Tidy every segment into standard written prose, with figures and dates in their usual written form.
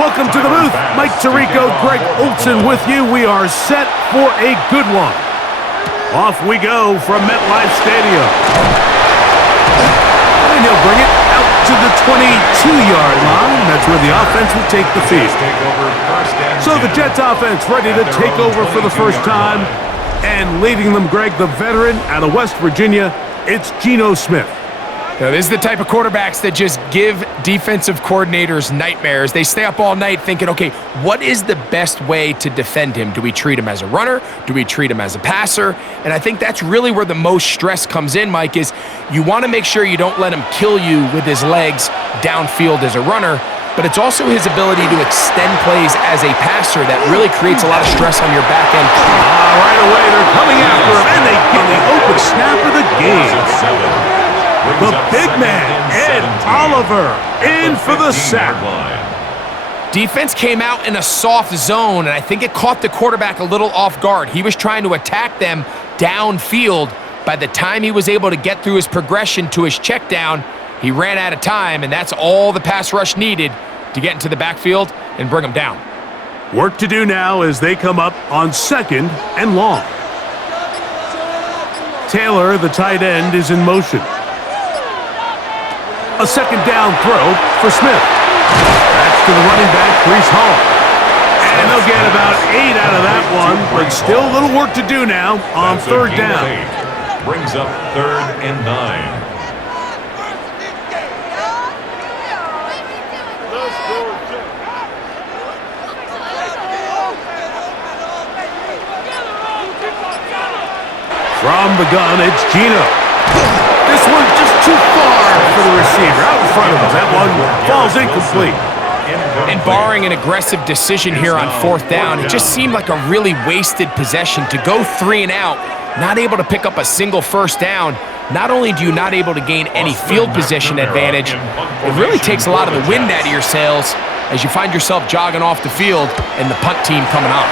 Welcome to the booth. Mike Tirico, Greg Olson with you. We are set for a good one. Off we go from MetLife Stadium. And he'll bring it out to the 22-yard line. That's where the offense will take the field. So the Jets offense ready to take over for the first time. And leading them, Greg, the veteran out of West Virginia, it's Geno Smith. Now, this is the type of quarterbacks that just give defensive coordinators nightmares. They stay up all night thinking, okay, what is the best way to defend him? Do we treat him as a runner? Do we treat him as a passer? And I think that's really where the most stress comes in, Mike, is you want to make sure you don't let him kill you with his legs downfield as a runner, but it's also his ability to extend plays as a passer that really creates a lot of stress on your back end. Right away, they're coming after him, and they get the open snap of the game. The big man, Ed Oliver, in for the sack. Defense came out in a soft zone, and I think it caught the quarterback a little off guard. He was trying to attack them downfield. By the time he was able to get through his progression to his check down, he ran out of time, and that's all the pass rush needed to get into the backfield and bring him down. Work to do now as they come up on 2nd and long. Taylor, the tight end, is in motion. A second down throw for Smith. That's to the running back, Breece Hall. And they'll get about 8 out of that one, but still a little work to do now on 3rd down. Brings up 3rd and 9. From the gun, it's Geno. This one's just too far for the receiver. Out in front of him. That one falls incomplete. And barring an aggressive decision here on 4th down, it just seemed like a really wasted possession to go 3 and out, not able to pick up a single 1st down. Not only do you not able to gain any field position advantage, it really takes a lot of the wind out of your sails as you find yourself jogging off the field and the punt team coming on.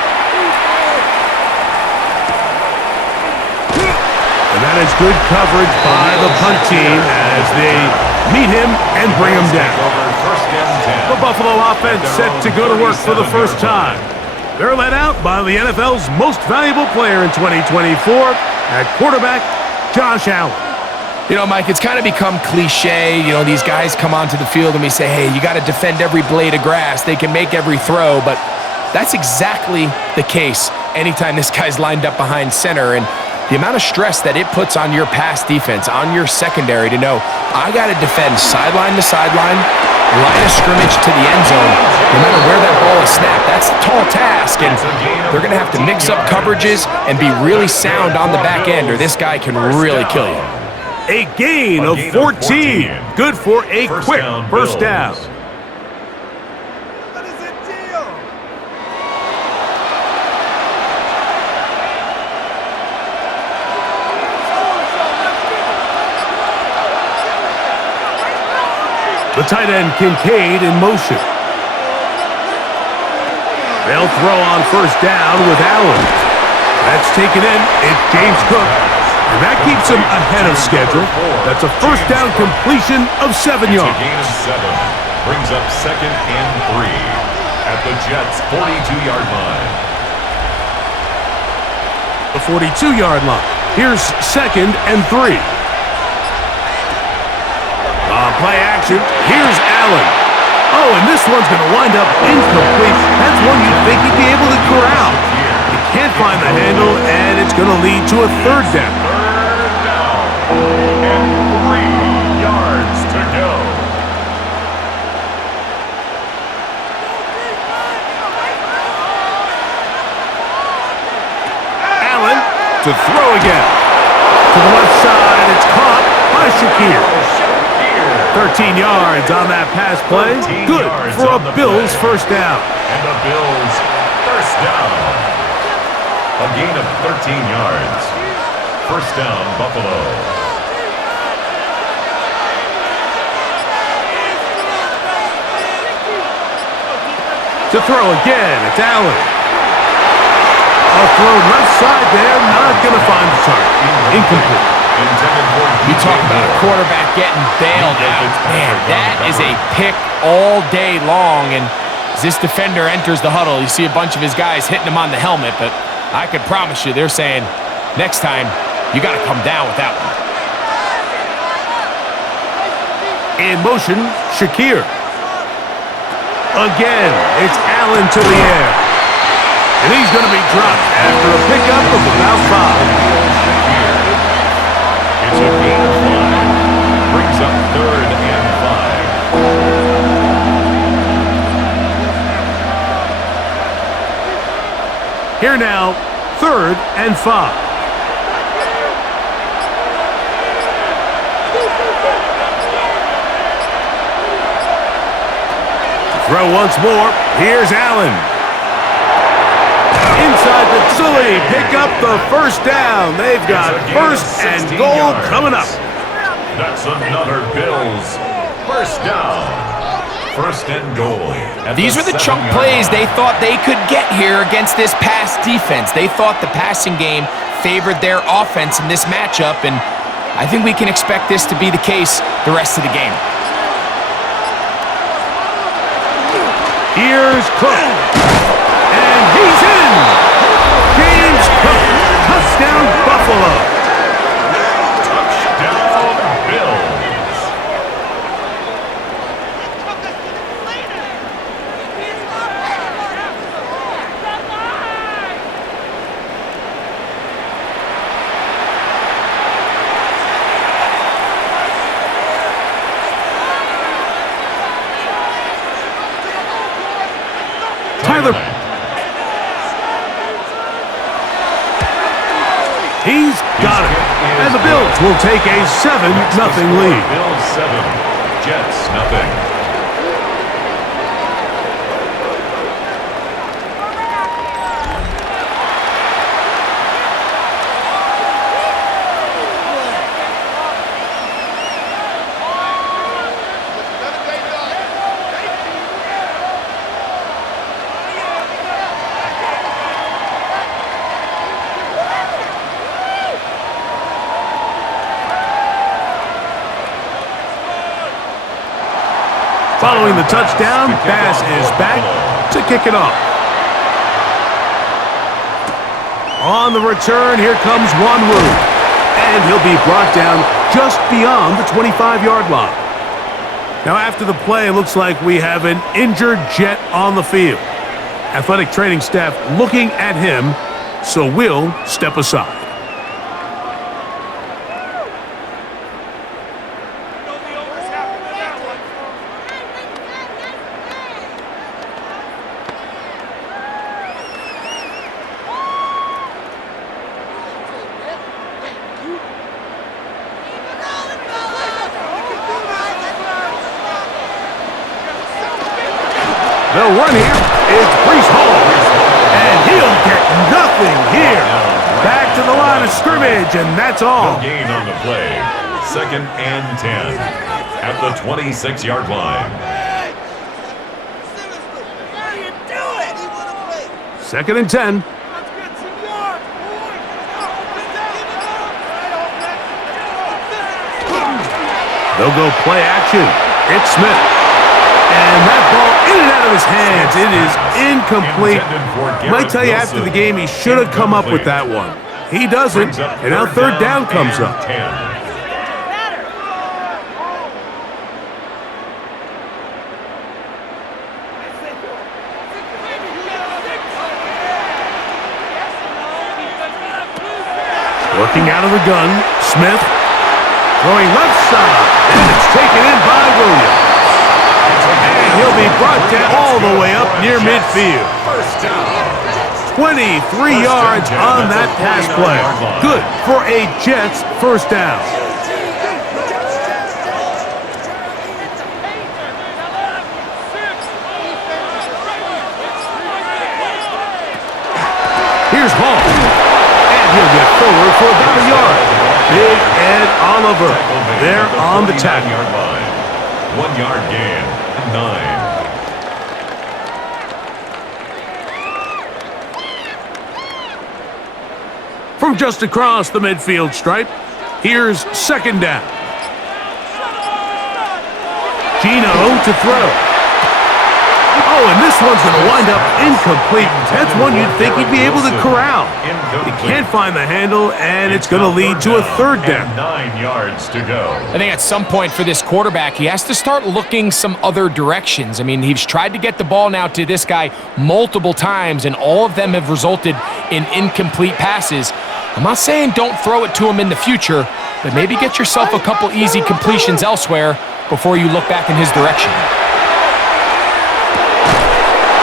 And that is good coverage by the punt team as they meet him and bring him down. The Buffalo offense set to go to work for the first time. They're led out by the NFL's most valuable player in 2024 at quarterback, Josh Allen. You know, Mike, it's kind of become cliche. You know, these guys come onto the field and we say, hey, you got to defend every blade of grass. They can make every throw, but that's exactly the case anytime this guy's lined up behind center. And the amount of stress that it puts on your pass defense, on your secondary to know, I got to defend sideline to sideline, line of scrimmage to the end zone, no matter where that ball is snapped. That's a tall task, and they're going to have to mix up coverages and be really sound on the back end, or this guy can really kill you. A gain of 14. Good for a quick first down. The tight end, Kincaid, in motion. They'll throw on 1st down with Allen. That's taken in. It's James Cook. And that keeps him ahead of schedule. That's a 1st down completion of 7 yards. Gain of 7. Brings up 2nd and 3 at the Jets' 42-yard line. The 42-yard line. Here's 2nd and 3. Play action. Here's Allen. Oh, and this one's going to wind up incomplete. That's one you'd think he'd be able to corral. He can't find the handle, and it's going to lead to a 3rd down. 3rd down and 3 yards to go. Allen to throw again. To the left side, it's caught by Shakir. 13 yards on that pass play. Good for a Bills 1st down. And the Bills 1st down. A gain of 13 yards. 1st down, Buffalo. To throw again, it's Allen. A throw left side there, not going to find the target. Incomplete. You talk about a quarterback getting bailed out. Man, that is a pick all day long. And As this defender enters the huddle, you see a bunch of his guys hitting him on the helmet, but I can promise you they're saying, next time, you got to come down with that one. In motion, Shakir. Again, it's Allen to the air. And he's going to be dropped after a pickup of about 5. It's a gain of 5. Brings up 3rd and 5. Here now, 3rd and 5. Throw once more. Here's Allen. Inside the facility. Pick up the first down. They've got 1st and goal coming up. That's another Bills. 1st down. 1st and goal. These were the chunk plays they thought they could get here against this pass defense. They thought the passing game favored their offense in this matchup, and I think we can expect this to be the case the rest of the game. Here's Cook. And he's in. James Cook. Touchdown, Buffalo. Touchdown, Bills. Tyler. He's got it. And the Bills will take a 7-0 lead. Bills 7, Jets 0. Following the touchdown, Bass is back to kick it off. On the return, here comes Wanwu. And he'll be brought down just beyond the 25-yard line. Now after the play, it looks like we have an injured Jet on the field. Athletic training staff looking at him, so we'll step aside. The run here is Breece Hall, and he'll get nothing here. Back to the line of scrimmage, and that's all. No gain on the play. 2nd and 10 at the 26-yard line. 2nd and 10. They'll go play action. It's Smith. And that ball in and out of his hands. It is incomplete. Might tell you after the game he should have come up with that one. He doesn't, and now 3rd down comes up. Working out of the gun, Smith throwing left side, and it's taken in by Williams. And he'll be brought down all the way up near midfield. 23 yards on that pass play. Good for a Jets 1st down. Here's Hall. And he'll get forward for about a yard. Big Ed Oliver there on the tackle. 1 yard gain. 9. From just across the midfield stripe, here's 2nd down. Geno to throw. Oh, and this one's going to wind up incomplete. That's one you'd think he'd be able to corral. He can't find the handle, and it's going to lead to a third down. 9 yards to go. I think at some point for this quarterback, he has to start looking some other directions. I mean, he's tried to get the ball now to this guy multiple times, and all of them have resulted in incomplete passes. I'm not saying don't throw it to him in the future, but maybe get yourself a couple easy completions elsewhere before you look back in his direction.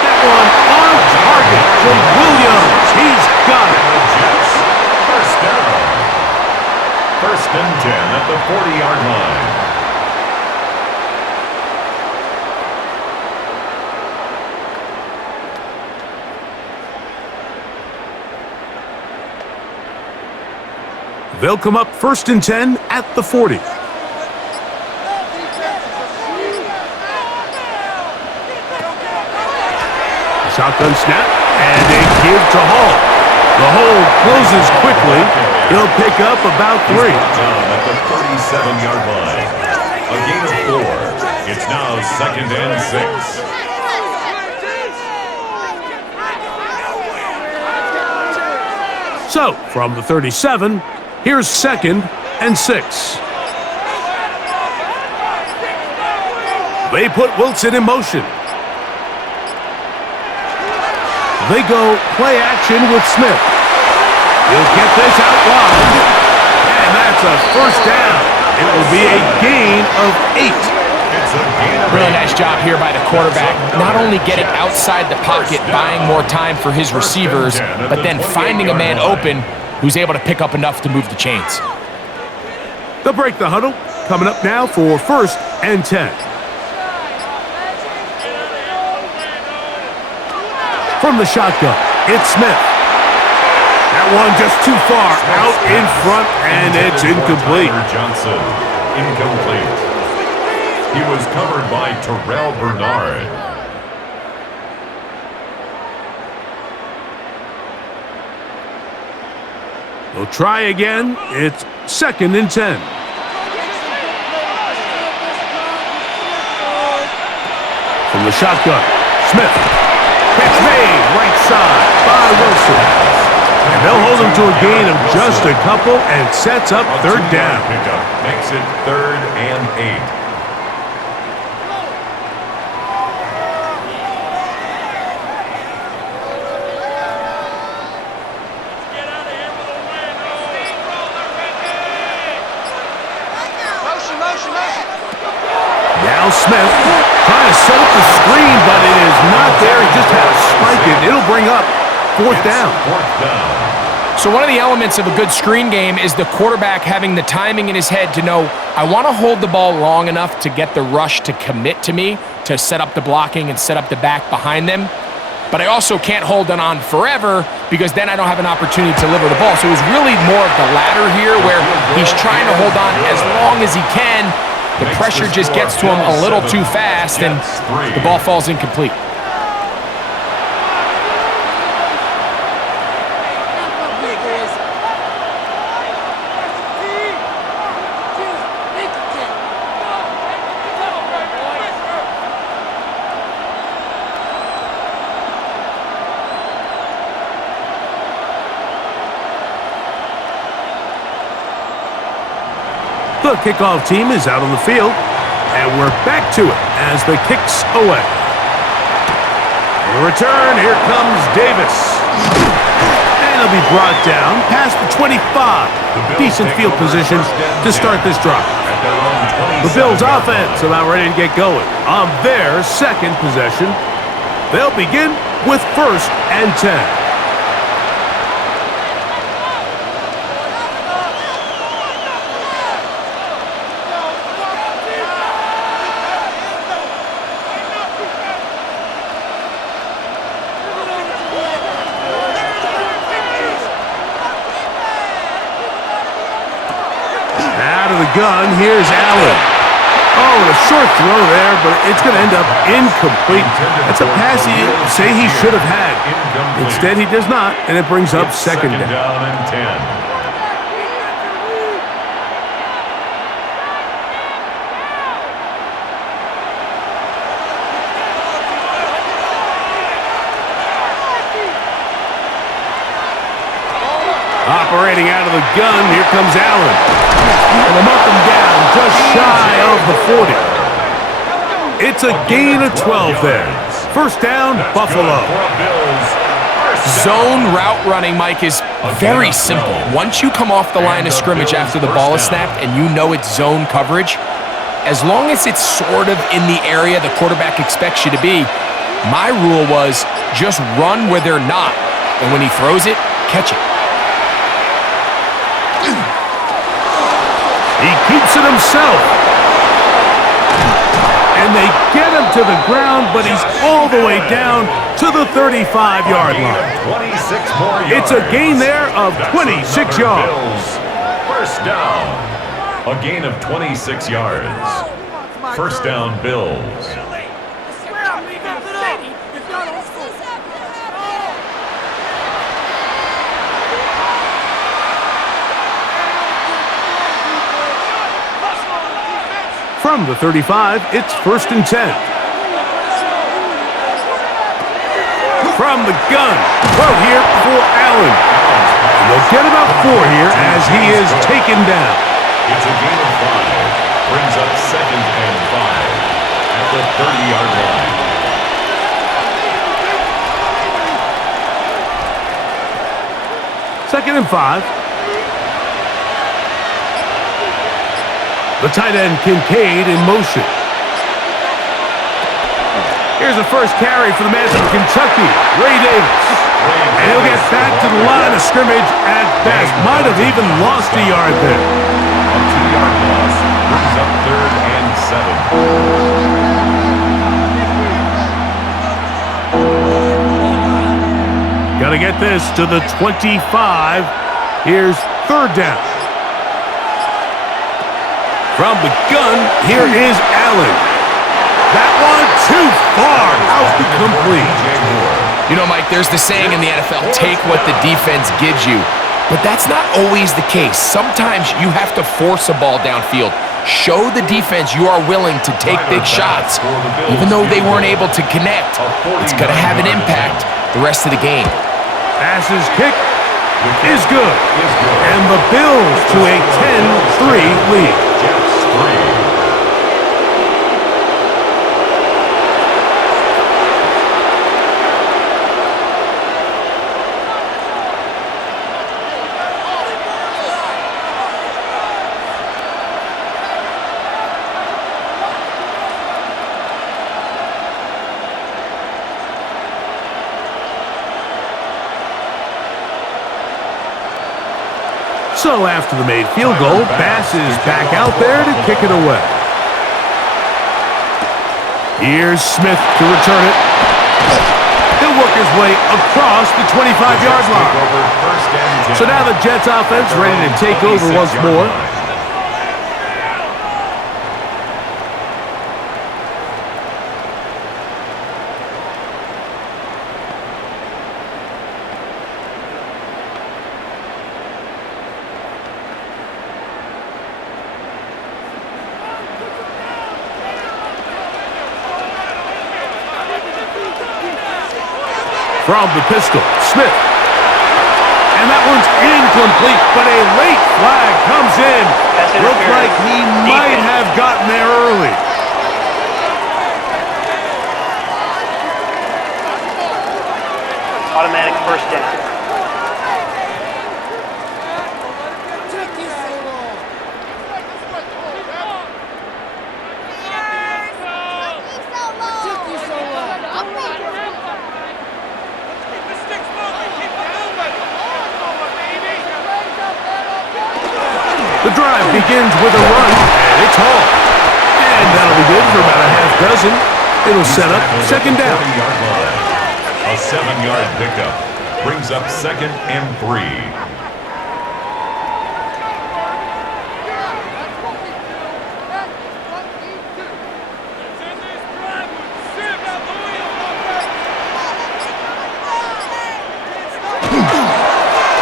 That one on target to Williams. He's got it. First down. First and 10 at the 40-yard line. They'll come up first and 10 at the 40. Shotgun snap, and a give to Hall. The hole closes quickly. He'll pick up about 3. Down at the 37-yard line. A gain of 4. It's now second and 6. So, from the 37, here's second and 6. They put Wilson in motion. They go play action with Smith. He'll get this out wide. And that's a first down. It will be a gain of 8. Really nice job here by the quarterback. Not only getting outside the pocket, buying more time for his receivers, but then finding a man open who's able to pick up enough to move the chains. They'll break the huddle. Coming up now for first and 10. From the shotgun, it's Smith. That one just too far out in front, and it's incomplete. Johnson, incomplete. He was covered by Terrell Bernard. They'll try again. It's second and 10. From the shotgun, Smith. Catch made, right side by Wilson. And they'll hold him to a gain of just a couple and sets up third down. Pickup makes it third and 8. Now Smith trying to set up the screen, but it is not there. He just had to spike it. It'll bring up fourth down. So one of the elements of a good screen game is the quarterback having the timing in his head to know, I want to hold the ball long enough to get the rush to commit to me, to set up the blocking and set up the back behind them. But I also can't hold it on forever because then I don't have an opportunity to deliver the ball. So it was really more of the latter here where he's trying to hold on as long as he can. The pressure just gets to him a little too fast, and the ball falls incomplete. The kickoff team is out on the field, and we're back to it as the kick's away. The return, here comes Davis. And he'll be brought down past the 25. Decent field position to start this drive. The Bills' offense about ready to get going on their second possession. They'll begin with first and 10. Gun, here's Allen. Oh, a short throw there, but it's going to end up incomplete. That's a pass he say he should have had. Instead, he does not, and it brings up second down. And 10. Operating out of the gun, here comes Allen. And they'll mark him down just shy of the 40. It's a gain of 12 there. First down, Buffalo. Zone route running, Mike, is very simple. Once you come off the line of scrimmage after the ball is snapped and you know it's zone coverage, as long as it's sort of in the area the quarterback expects you to be, my rule was just run where they're not. And when he throws it, catch it. He keeps it himself. And they get him to the ground, but he's all the way down to the 35-yard line. It's a gain there of 26 yards. First down. A gain of 26 yards. First down, Bills. From the 35, it's 1st and 10. From the gun, throw here for Allen. And they'll get about 4 here as he is taken down. It's a gain of 5. Brings up 2nd and 5 at the 30-yard line. Second and 5. The tight end, Kincaid, in motion. Here's the first carry for the man from Kentucky, Ray Davis. And he'll get back to the line of scrimmage at best. Might have even lost a yard there. A 2-yard loss brings up 3rd and 7. Got to get this to the 25. Here's 3rd down. From the gun, here is Allen. That one too far, out incomplete. You know, Mike, there's the saying in the NFL, take what the defense gives you. But that's not always the case. Sometimes you have to force a ball downfield. Show the defense you are willing to take big shots. Even though they weren't able to connect, it's going to have an impact the rest of the game. Passes kick is good. And the Bills to a 10-3 lead. So after the made field goal, Bass is back out there to kick it away. Here's Smith to return it. He'll work his way across the 25-yard line. So now the Jets offense ready to take over once more. From the pistol, Smith. And that one's incomplete, but a late flag comes in. Looks like he might have gotten there early. Automatic first down. The drive begins with a run, and it's hauled. And that'll be good for about a half dozen. It'll set up 2nd down. A 7-yard pickup brings up 2nd and 3.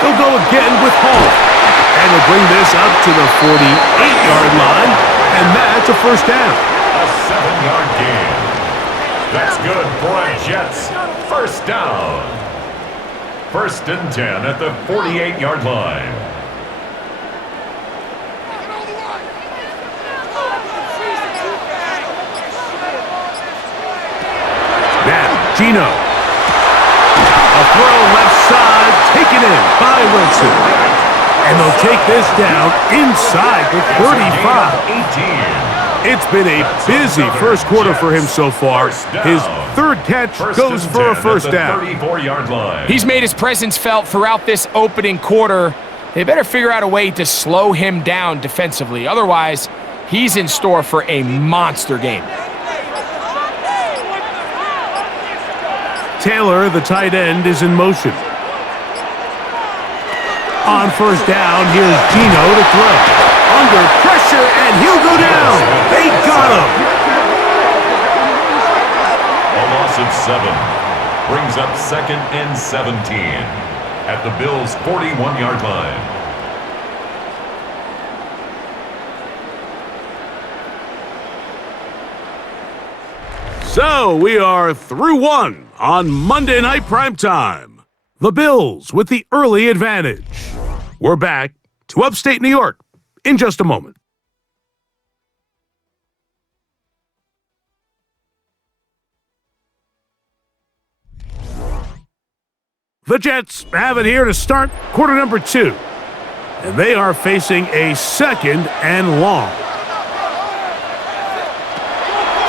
They'll go again with Hall. And they'll bring this up to the 48-yard line, and that's a first down. A 7-yard gain. That's good for a Jets first down. First and 10 at the 48-yard line. Now, Geno. A throw left side, taken in by Wilson. And they'll take this down inside the 35. It's been a busy first quarter for him so far. His third catch goes for a first down. 34-yard line. He's made his presence felt throughout this opening quarter. They better figure out a way to slow him down defensively. Otherwise, he's in store for a monster game. Taylor, the tight end, is in motion. On first down, here's Geno to throw. Under pressure, and he'll go down. They got him. A loss of 7 brings up 2nd and 17 at the Bills' 41-yard line. So we are through one on Monday Night Primetime. The Bills with the early advantage. We're back to upstate New York in just a moment. The Jets have it here to start quarter number 2. And they are facing a 2nd and long.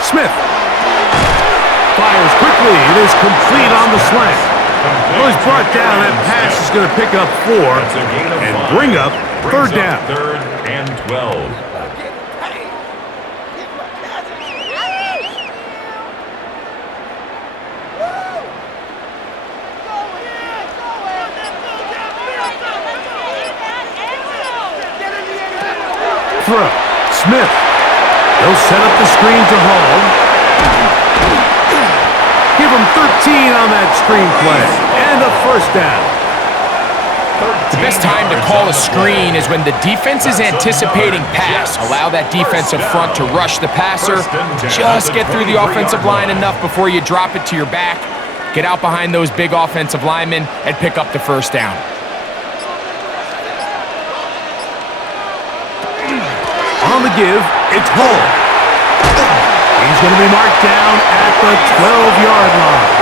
Smith fires quickly. It is complete on the slant. Well, he's brought down. That pass is going to pick up 4 and bring up third down. 3rd and 12. Throw. Smith. He'll set up the screen to Hall. Give him 13 on that screen play. And a first down. The best time to call a screen is when the defense is anticipating pass. Allow that defensive front to rush the passer. Just get through the offensive line enough before you drop it to your back. Get out behind those big offensive linemen and pick up the first down. On the give, it's Hall. He's going to be marked down at the 12-yard line.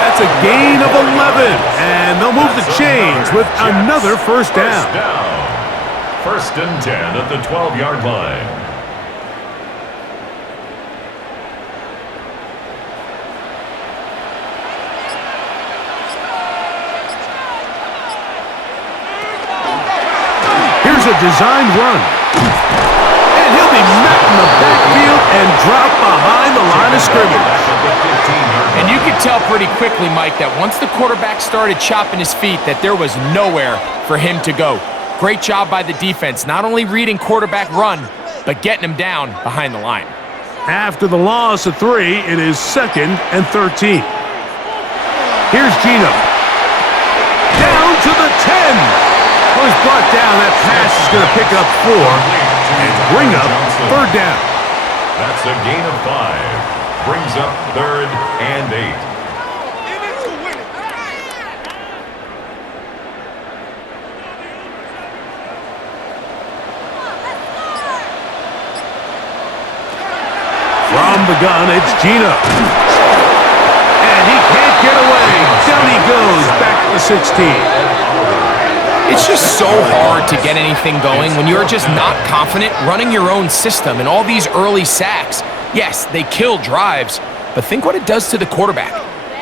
That's a gain of 11, and they'll move the chains with another first down. First and 10 at the 12-yard line. Here's a designed run. And he'll be met in the backfield and dropped behind the line of scrimmage. And you could tell pretty quickly, Mike, that once the quarterback started chopping his feet, that there was nowhere for him to go. Great job by the defense, not only reading quarterback run, but getting him down behind the line. After the loss of 3, it is 2nd and 13. Here's Geno. Down to the 10. Well, he's brought down. That pass is going to pick up 4 and bring up third down. That's a gain of 5. Brings up 3rd and 8. From the gun, it's Geno. And he can't get away. Down he goes, back to the 16. It's just so hard to get anything going when you're just not confident running your own system, and all these early sacks. Yes, they kill drives, but think what it does to the quarterback.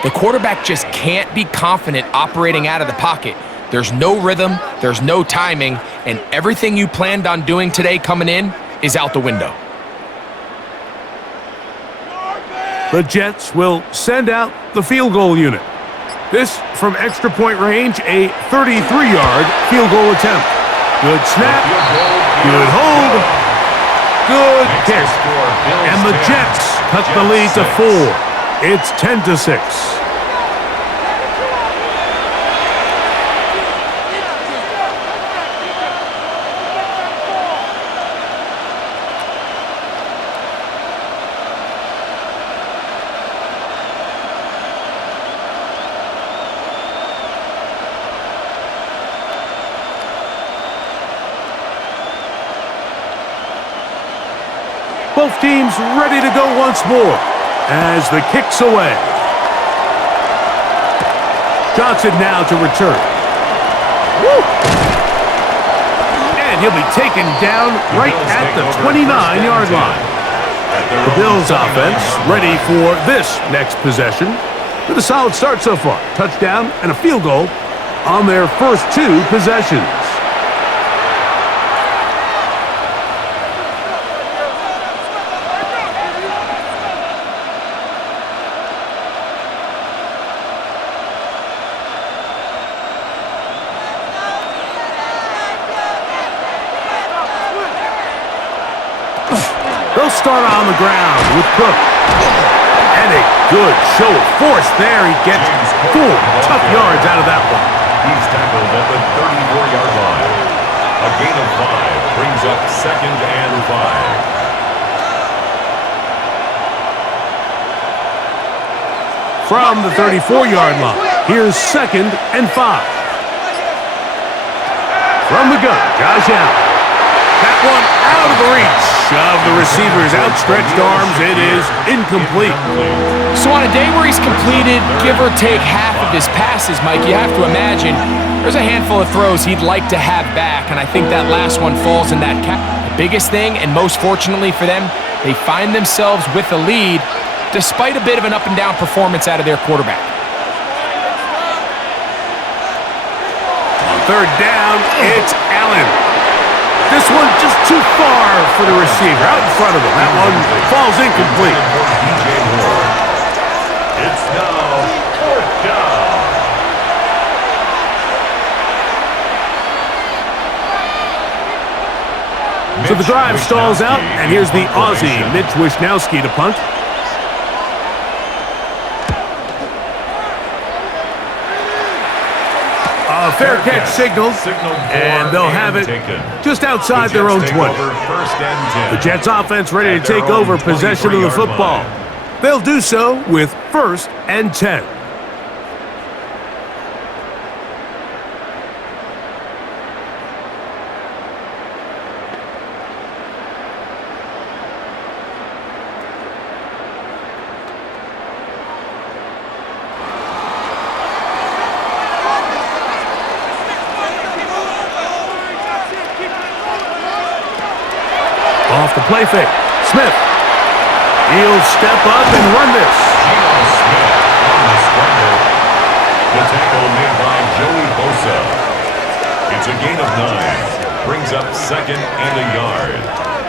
The quarterback just can't be confident operating out of the pocket. There's no rhythm, there's no timing, and everything you planned on doing today coming in is out the window. The Jets will send out the field goal unit. This from extra point range, a 33-yard field goal attempt. Good snap, good hold, good kick. And the Jets cut the lead to 4. It's 10-6. Both teams ready to go once more as the kick's away. Johnson now to return. Woo! And he'll be taken down right at the 29-yard line. The Bills offense ready for this next possession with a solid start so far. Touchdown and a field goal on their first 2 possessions. They'll start on the ground with Cook. And a good show of force there. He gets 4 tough yards out of that one. He's tackled at the 34-yard line. A gain of 5 brings up 2nd and 5. From the 34-yard line, here's 2nd and 5. From the gun, Josh Allen. That one out of the reach of the receiver's outstretched arms. It is incomplete. So on a day where he's completed, give or take half of his passes, Mike, you have to imagine there's a handful of throws he'd like to have back, and I think that last one falls in that category. The biggest thing, and most fortunately for them, they find themselves with a lead despite a bit of an up-and-down performance out of their quarterback. On 3rd down, it's Allen. This one just too far for the receiver, out in front of him. That one falls incomplete. It's now 4th down. So the drive stalls out, and here's the Aussie, Mitch Wishnowsky, to punt. A fair catch signal, and they'll have it just outside their own 20. The Jets offense ready to take over possession of the football. They'll do so with 1st and 10. Off the play fake. Smith. He'll step up and run this. Geno Smith on the scramble. The tackle made by Joey Bosa. It's a gain of 9. Brings up 2nd and a yard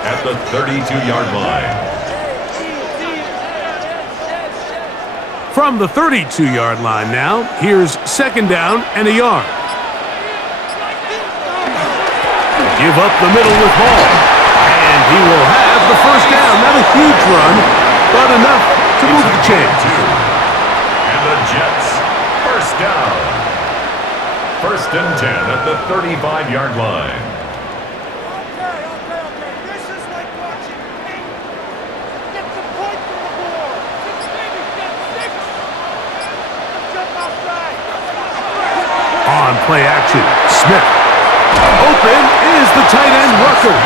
at the 32-yard line. From the 32-yard line now, here's 2nd down and a yard. Give up the middle with Hall. And he will have the 1st down. Not a huge run, but enough to move the chains. And the Jets, 1st down. 1st and 10 at the 35-yard line. This is like watching paint. Get the point from the board. Get 6. Jump outside. On play action, Smith. Open is the tight end, Rucker.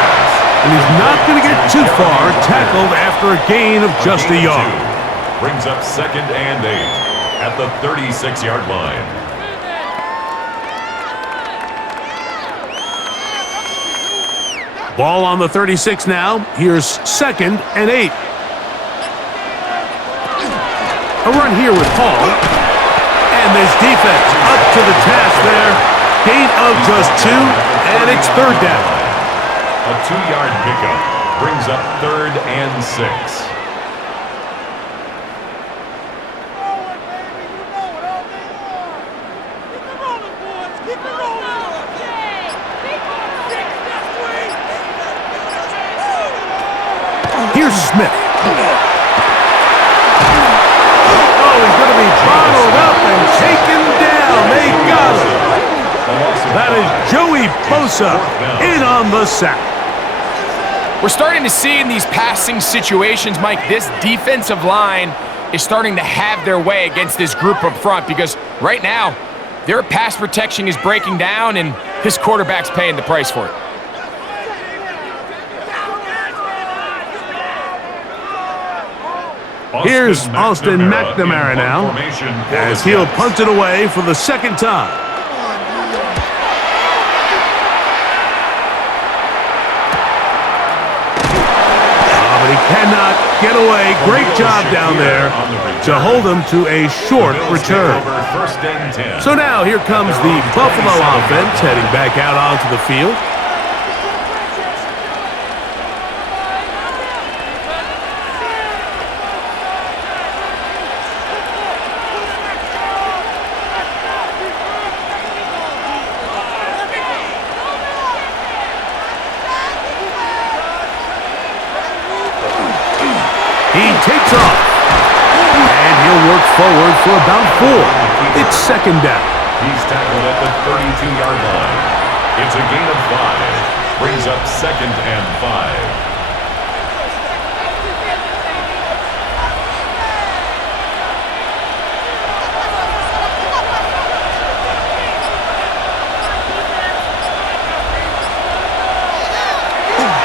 And he's not going to get too far, tackled after a gain of just a yard. Brings up 2nd and 8 at the 36-yard line. Ball on the 36 now. Here's 2nd and 8. A run here with Hall. And this defense up to the task there. Gain of just 2, and it's 3rd down. A 2-yard pickup brings up 3rd and 6. Here's Smith. Oh, he's going to be bottled up and taken down. They got him. That is Joey Bosa in on the sack. We're starting to see in these passing situations, Mike, this defensive line is starting to have their way against this group up front because right now, their pass protection is breaking down and his quarterback's paying the price for it. Here's Austin McNamara now, as he'll punt it away for the second time. But he cannot get away. Great job down there to hold him to a short return. So now here comes the Buffalo offense heading back out onto the field. He takes off, and he'll work forward for about 4. It's second down. He's tackled at the 32-yard line. It's a gain of 5. Brings up second and 5.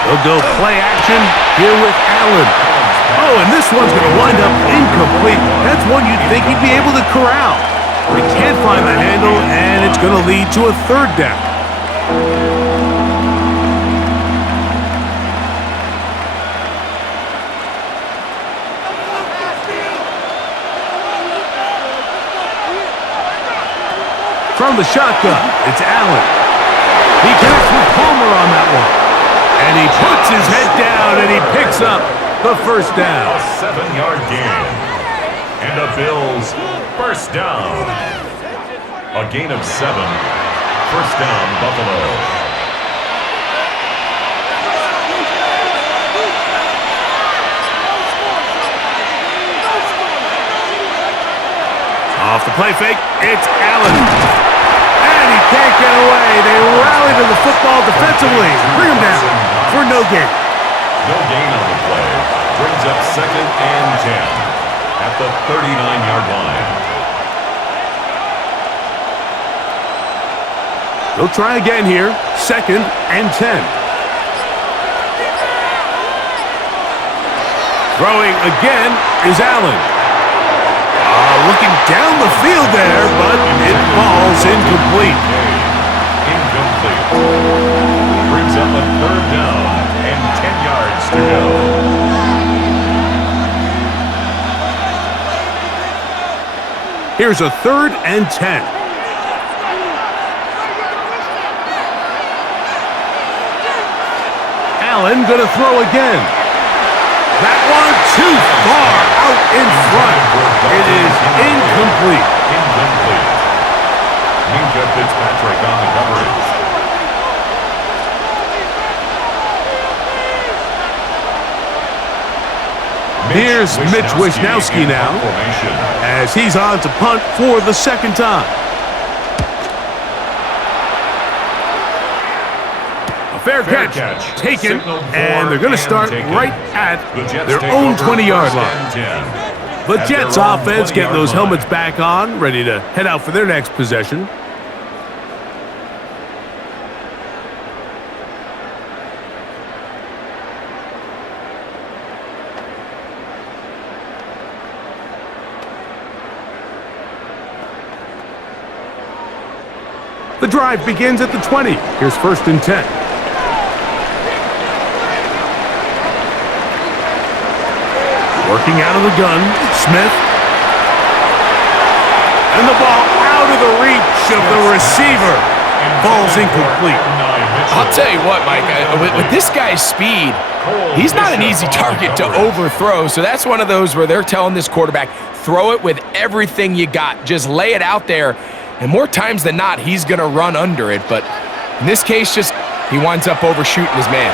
They'll go play action here with Allen. Oh, and this one's going to wind up incomplete. That's one you'd think he'd be able to corral. But he can't find the handle, and it's going to lead to a third down. From the shotgun, it's Allen. He connects with Palmer on that one. And he puts his head down, and he picks up the first down. A 7-yard gain. And the Bills first down. A gain of 7. First down, Buffalo. Off the play fake, it's Allen. And he can't get away. They rally to the football defensively. Bring him down for no gain. No gain on the play. Brings up second and 10 at the 39-yard line. They'll try again here. Second and 10. Throwing again is Allen. Looking down the field there, but it falls incomplete. Incomplete. Brings up a third down and 10 yards to go. Here's a third and 10. Allen gonna throw again. That one too far out in front. It is incomplete. Incomplete. Minka Fitzpatrick on the coverage. Here's Mitch Wisnowski now, as he's on to punt for the second time. A fair catch taken, and they're going to start right at their own 20-yard line. The Jets offense getting those helmets back on, ready to head out for their next possession. The drive begins at the 20. Here's first and 10. Working out of the gun, Smith. And the ball out of the reach of the receiver. Falls incomplete. I'll tell you what, Mike, with this guy's speed, he's not an easy target to overthrow. So that's one of those where they're telling this quarterback, throw it with everything you got. Just lay it out there. And more times than not, he's going to run under it. But in this case, he winds up overshooting his man.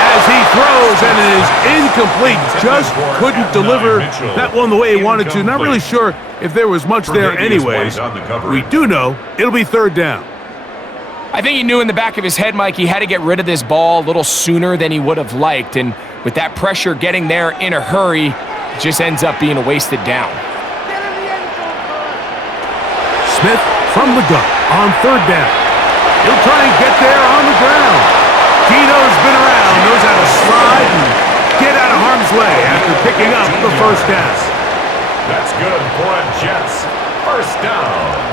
As he throws, and it is incomplete. Just couldn't deliver that one the way he wanted to. Not really sure if there was much there anyways. We do know it'll be third down. I think he knew in the back of his head, Mike, he had to get rid of this ball a little sooner than he would have liked. And with that pressure getting there in a hurry, it just ends up being a wasted down. Smith from the gun on third down. He'll try and get there on the ground. Geno's been around, knows how to slide and get out of harm's his way after picking up the first down. That's good for a Jets first down.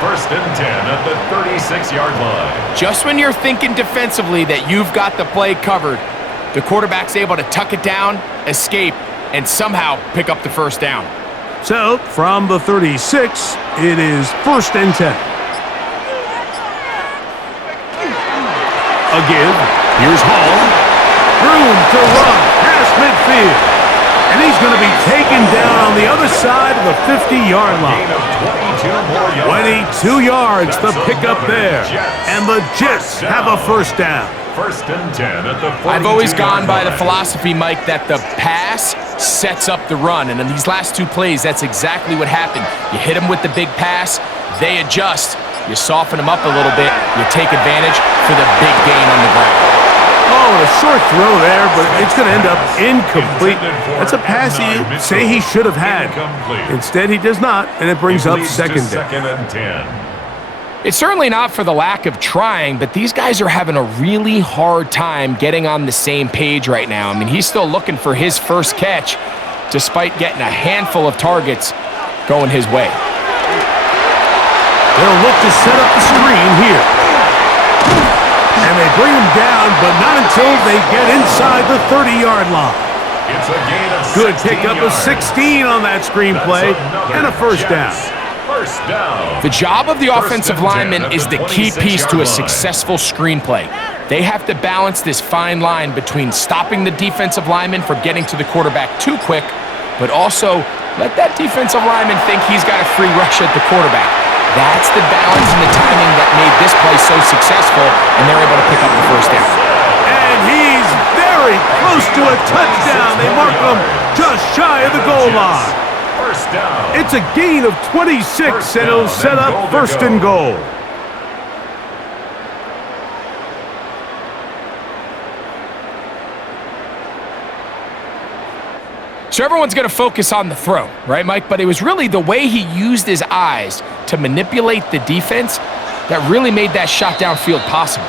First and 10 at the 36-yard line. Just when you're thinking defensively that you've got the play covered, the quarterback's able to tuck it down, escape, and somehow pick up the first down. So, from the 36, it is first and 10. A give. Here's Hall. Room to run past midfield. And he's going to be taken down on the other side of the 50-yard line. 22 yards to pick up there. And the Jets have a first down. First and 10 at the 42-yard line. I've always gone by the philosophy, Mike, that the pass sets up the run. And in these last two plays, that's exactly what happened. You hit them with the big pass, they adjust. You soften them up a little bit, you take advantage for the big gain on the ground. Oh, a short throw there, but it's going to end up incomplete. That's a pass he'd say he should have had. Instead, he does not, and it brings up second down. Second and 10. It's certainly not for the lack of trying, but these guys are having a really hard time getting on the same page right now. I mean, he's still looking for his first catch, despite getting a handful of targets going his way. They'll look to set up the screen here. And they bring him down, but not until they get inside the 30-yard line. It's a gain of Good pickup of 16 on that screen play, and a first down. First down. The job of the offensive lineman is the key piece to a successful screenplay. They have to balance this fine line between stopping the defensive lineman from getting to the quarterback too quick, but also let that defensive lineman think he's got a free rush at the quarterback. That's the balance and the timing that made this play so successful, and they're able to pick up the first down. And he's very close to a touchdown. They mark him just shy of the goal line. First down. It's a gain of 26, and it'll set up first and goal. So everyone's going to focus on the throw, right, Mike? But it was really the way he used his eyes to manipulate the defense that really made that shot downfield possible.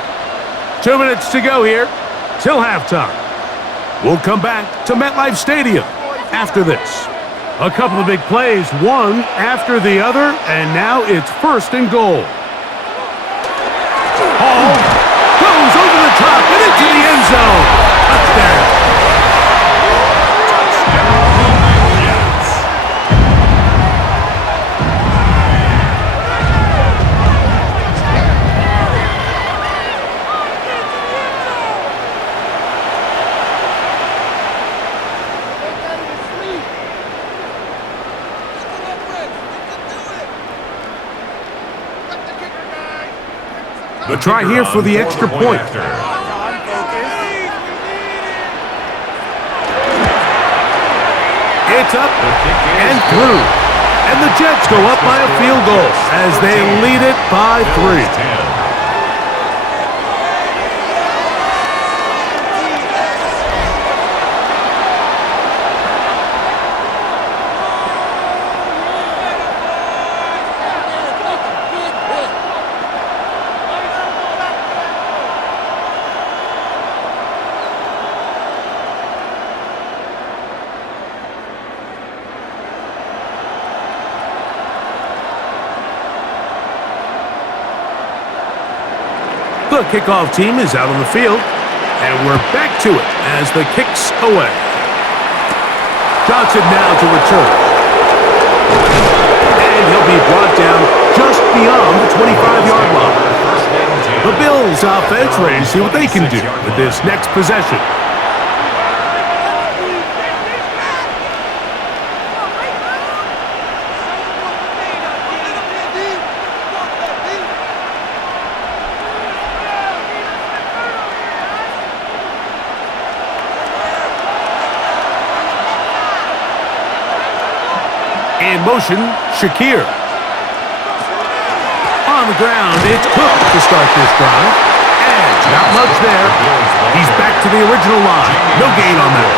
2 minutes to go here till halftime. We'll come back to MetLife Stadium after this. A couple of big plays, one after the other, and now it's first and goal. Hall goes over the top and into the end zone. Touchdown. The try here for the extra point. It's up and through. And the Jets go up by a field goal as they lead it by 3. The kickoff team is out on the field, and we're back to it as the kick's away. Johnson now to return. And he'll be brought down just beyond the 25-yard line. The Bills offense ready to see what they can do with this next possession. In motion, Shakir. On the ground, it's Cook to start this drive. And not much there. He's back to the original line. No gain on that.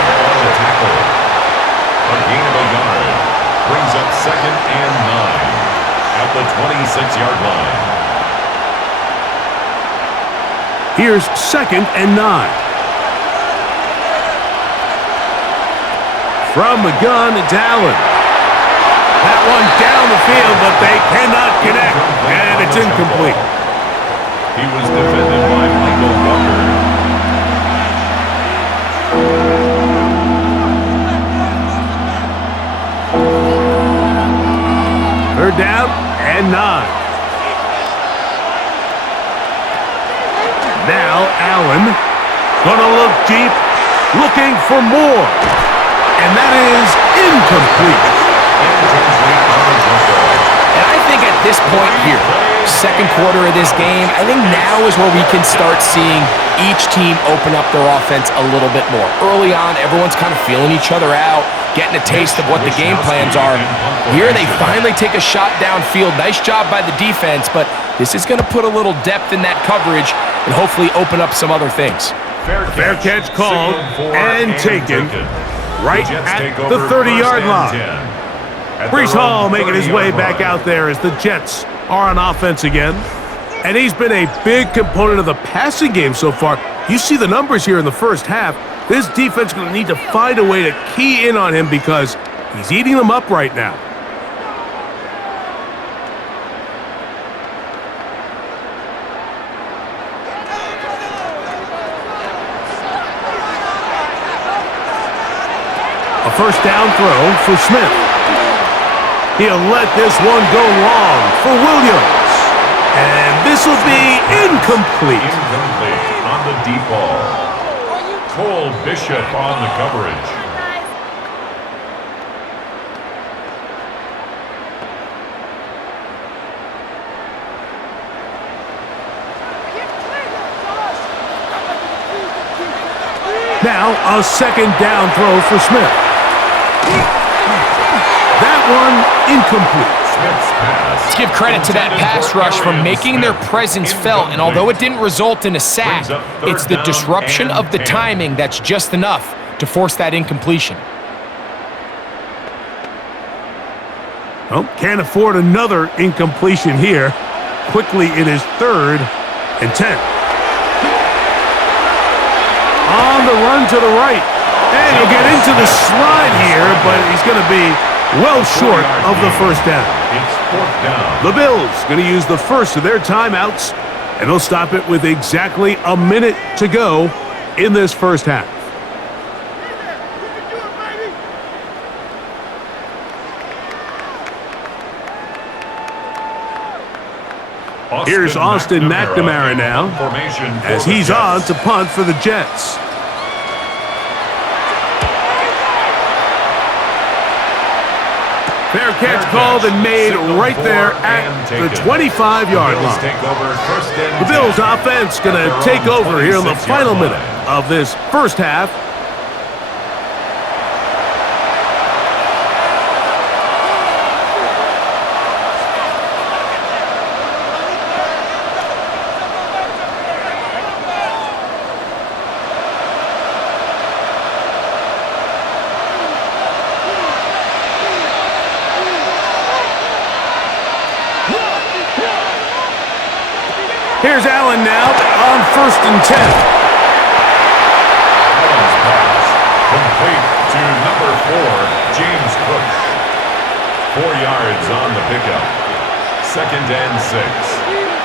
A gain of a yard. Brings up second and 9 at the 26-yard line. Here's second and 9. From the gun, it's Allen. That one down the field, but they cannot connect, and it's incomplete. He was defended by Michael Walker. Third down and 9. Now Allen gonna look deep, looking for more. And that is incomplete. And I think at this point here, second quarter of this game, I think now is where we can start seeing each team open up their offense a little bit more. Early on, everyone's kind of feeling each other out, getting a taste of what the game plans are. Here they finally take a shot downfield. Nice job by the defense, but this is going to put a little depth in that coverage and hopefully open up some other things. Fair catch called and taken right at the 30-yard line. Breece Hall making his way back out there as the Jets are on offense again. And he's been a big component of the passing game so far. You see the numbers here in the first half. This defense is going to need to find a way to key in on him because he's eating them up right now. A first down throw for Smith. He'll let this one go long for Williams. And this will be incomplete. Incomplete on the deep ball. Cole Bishop on the coverage. Now a second down throw for Smith. That one incomplete. Smith's pass. Let's give credit to that pass rush for making their presence felt, and although it didn't result in a sack, it's the disruption of the timing that's just enough to force that incompletion. Well, can't afford another incompletion here. Quickly it is 3rd and 10. On the run to the right. And he'll get into the slide here, but he's going to be well short of the first down. It's 4th down. The Bills going to use the first of their timeouts, and they'll stop it with exactly a minute to go in this first half. Here's Austin McNamara now, as he's on to punt for the Jets. Fair catch called and made right there at the 25-yard line. The Bills offense going to take over here in the final minute of this first half. Here's Allen now on 1st and 10. Allen's pass complete to number 4, James Cook. 4 yards on the pickup. 2nd and 6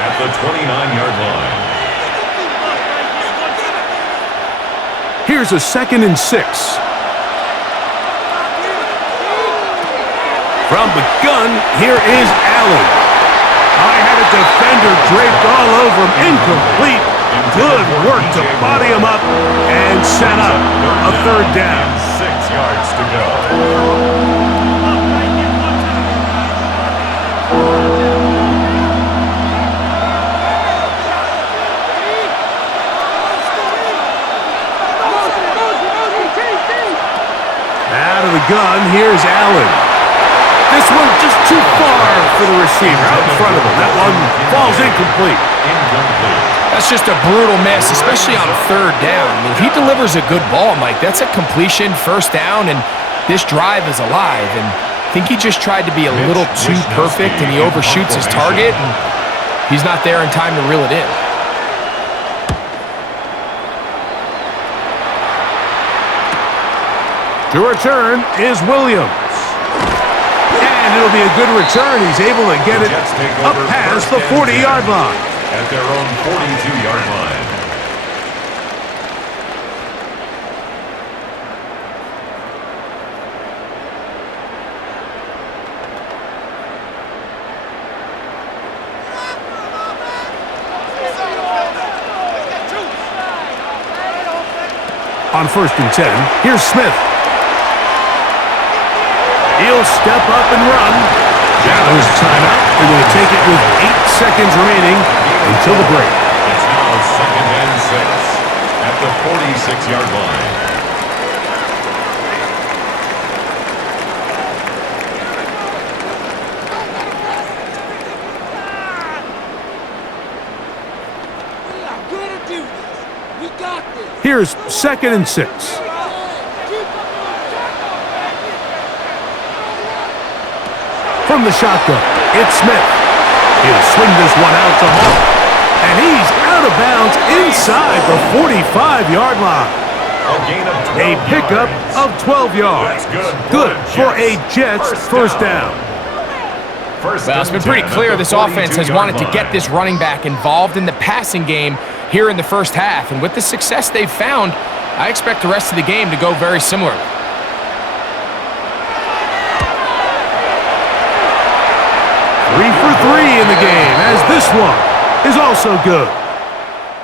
at the 29-yard line. Here's a 2nd and 6. From the gun, here is Allen. I had a defender draped all over him. Incomplete. Good work to body him up and set up a 3rd down. 6 yards to go. Out of the gun, here's Allen. This one just too far for the receiver out in front of him. That one falls incomplete. That's just a brutal miss, especially on 3rd down. I mean, if he delivers a good ball, Mike, that's a completion, 1st down, and this drive is alive. And I think he just tried to be a little too perfect, and he overshoots his target, and he's not there in time to reel it in. To return is Williams. And it'll be a good return. He's able to get it up past the 40-yard line. At their own 42-yard line. On 1st and 10, here's Smith. He'll step up and run. Geno's timeout. They're going to take it with 8 seconds remaining until the break. It's now 2nd and 6 at the 46-yard line. Here's 2nd and 6. From the shotgun, it's Smith. He'll swing this one out to Hall. And he's out of bounds inside the 45-yard line. A pickup of 12 yards. Good for a Jets first down. Well, it's been pretty clear this offense has wanted to get this running back involved in the passing game here in the first half. And with the success they've found, I expect the rest of the game to go very similarly. Three for 3 in the game, as this one is also good.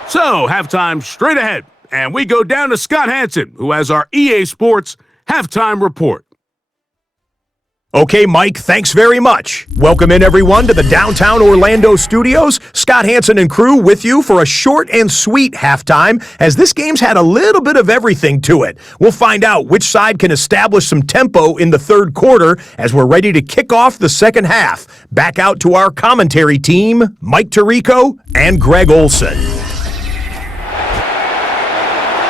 So, halftime straight ahead, and we go down to Scott Hansen, who has our EA Sports halftime report. Okay, Mike, thanks very much. Welcome in, everyone, to the downtown Orlando studios. Scott Hansen and crew with you for a short and sweet halftime, as this game's had a little bit of everything to it. We'll find out which side can establish some tempo in the third quarter as we're ready to kick off the second half. Back out to our commentary team, Mike Tirico and Greg Olson.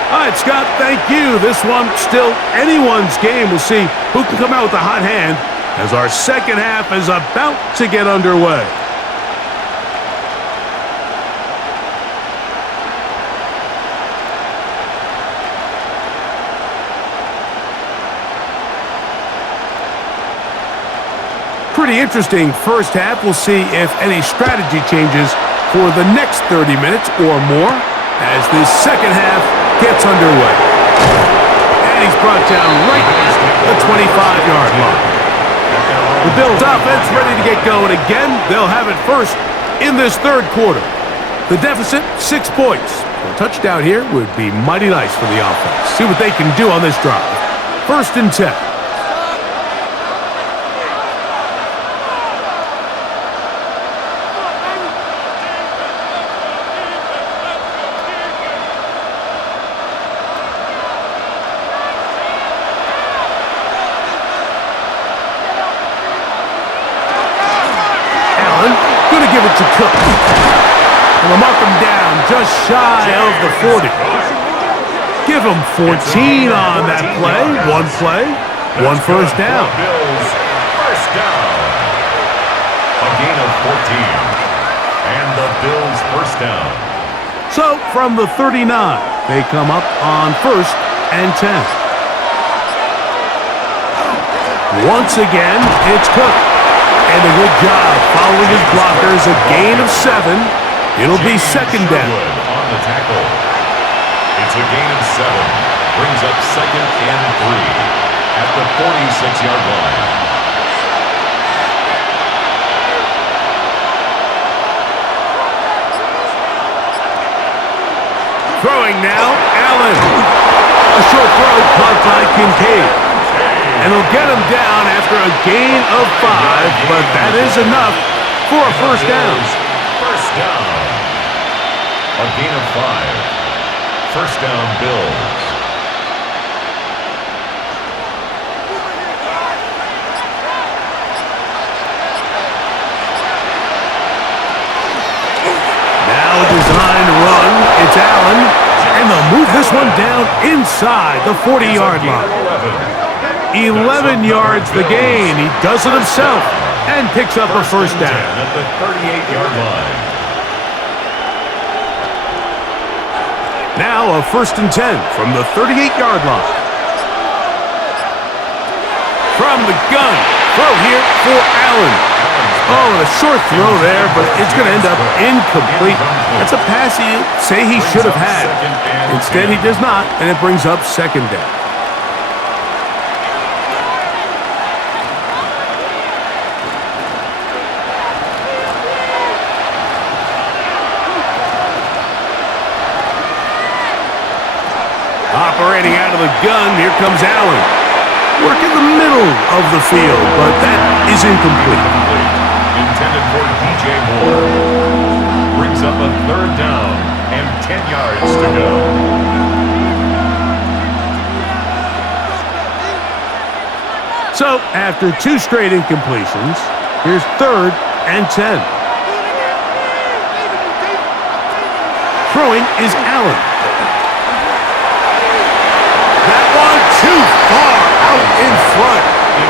All right, Scott, thank you. This one still anyone's game. We'll see who can come out with a hot hand as our second half is about to get underway. Pretty interesting first half. We'll see if any strategy changes for the next 30 minutes or more as this second half gets underway. And he's brought down right at the 25-yard line. The Bills offense ready to get going again. They'll have it first in this third quarter. The deficit, 6 points. A touchdown here would be mighty nice for the offense. See what they can do on this drive. 1st and 10. To Cook. And we'll mark him down just shy of the 40. Give him 14 on that play. One first down. Bills first down. A gain of 14. And the Bills first down. So from the 39, they come up on 1st and 10. Once again, it's Cook. And a good job following his blockers, a gain of 7. It'll be second down. On the tackle. It's a gain of 7. Brings up 2nd and 3 at the 46-yard line. Throwing now, Allen. A short throw caught by Kincaid. And he'll get him down after a gain of 5, but that is enough for a first down. First down. A gain of 5. First down, Bills. Now a designed run. It's Allen. And they'll move this one down inside the 40-yard line. 11 yards the gain. He does it himself and picks up a first down. At the 38-yard line. Now a 1st and 10 from the 38-yard line. from the gun. Throw here for Allen. Oh, a short throw there, but it's going to end up incomplete. That's a pass you say he should have had. Instead, he does not, and it brings up second down. Operating out of the gun, here comes Allen. Work in the middle of the field, but that is incomplete. Intended for DJ Moore. Brings up a third down and 10 yards to go. So, after 2 straight incompletions, here's 3rd and 10. Throwing is Allen. That one too far out in front.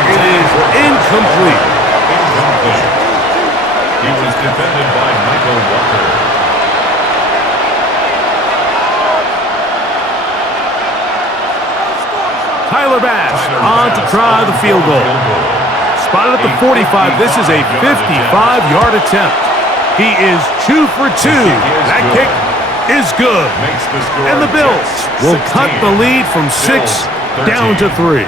It is incomplete. He was defended by Michael Walker. Tyler Bass on to try the field goal. Spotted at the 45. This is a 55-yard attempt. He is 2 for 2. That kick is good. And the Bills will cut the lead from 6 down to 3.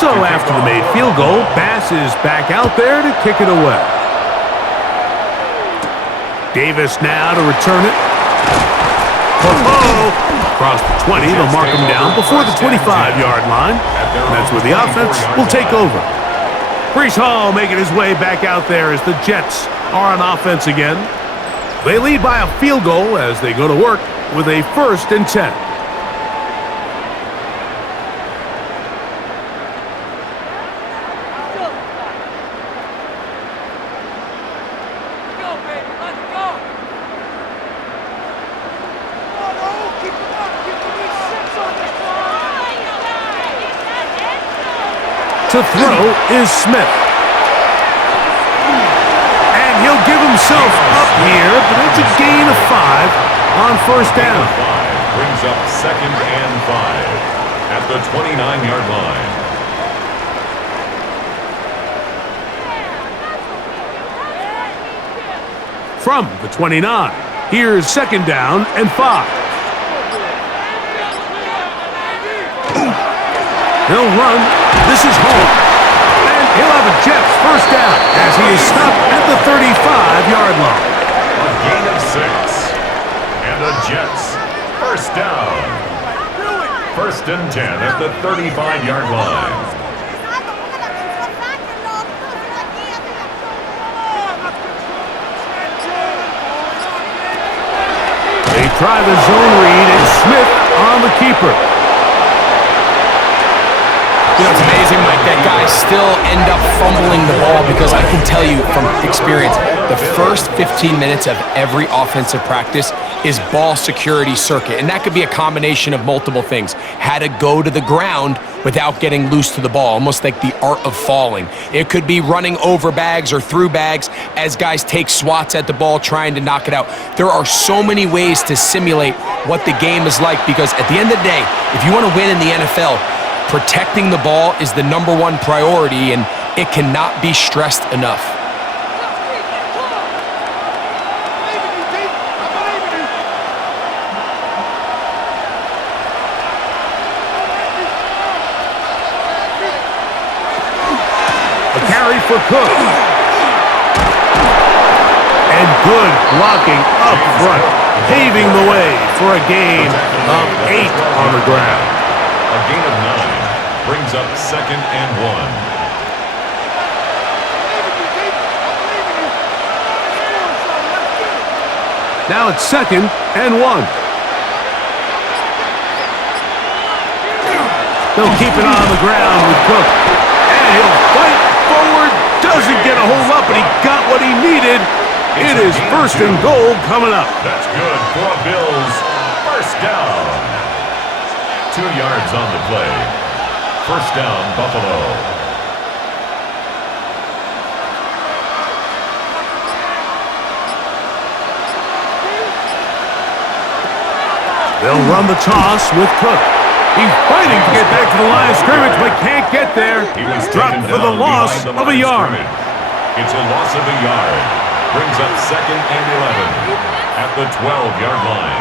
So after the made field goal, Bass is back out there to kick it away. Davis now to return it. Across the 20, they'll mark him down before the 25-yard line. And that's where the offense will take over. Breece Hall making his way back out there as the Jets are on offense again. They lead by a field goal as they go to work with a 1st and 10. To throw is Smith. And he'll give himself up here, but it's a gain of 5 on 1st down. Brings up 2nd and 5 at the 29-yard line. From the 29, here's 2nd down and 5. He'll run. This is home. And he'll have a Jets 1st down as he is stopped at the 35-yard line. A gain of 6. And the Jets 1st down. 1st and 10 at the 35-yard line. They try the zone read, and Smith on the keeper. You know, it's amazing, Mike, that guys still end up fumbling the ball because I can tell you from experience, the first 15 minutes of every offensive practice is ball security circuit. And that could be a combination of multiple things. How to go to the ground without getting loose to the ball, almost like the art of falling. It could be running over bags or through bags as guys take swats at the ball trying to knock it out. There are so many ways to simulate what the game is like because at the end of the day, if you want to win in the NFL, protecting the ball is the #1 priority, and it cannot be stressed enough. A carry for Cook. And good blocking up front, paving the way for a gain of 8 on the ground. A gain of 9 brings up 2nd and 1. Now it's 2nd and 1. They'll keep it on the ground with Cook. And he'll fight forward, doesn't get a hold up, but he got what he needed. It is first and goal coming up. That's good for a Bills first down. 2 yards on the play. First down, Buffalo. They'll run the toss with Cook. He's fighting to get back to the line of scrimmage, but can't get there. He was Dropped for the loss of a yard. It's a loss of a yard. Brings up second and 11 at the 12-yard line.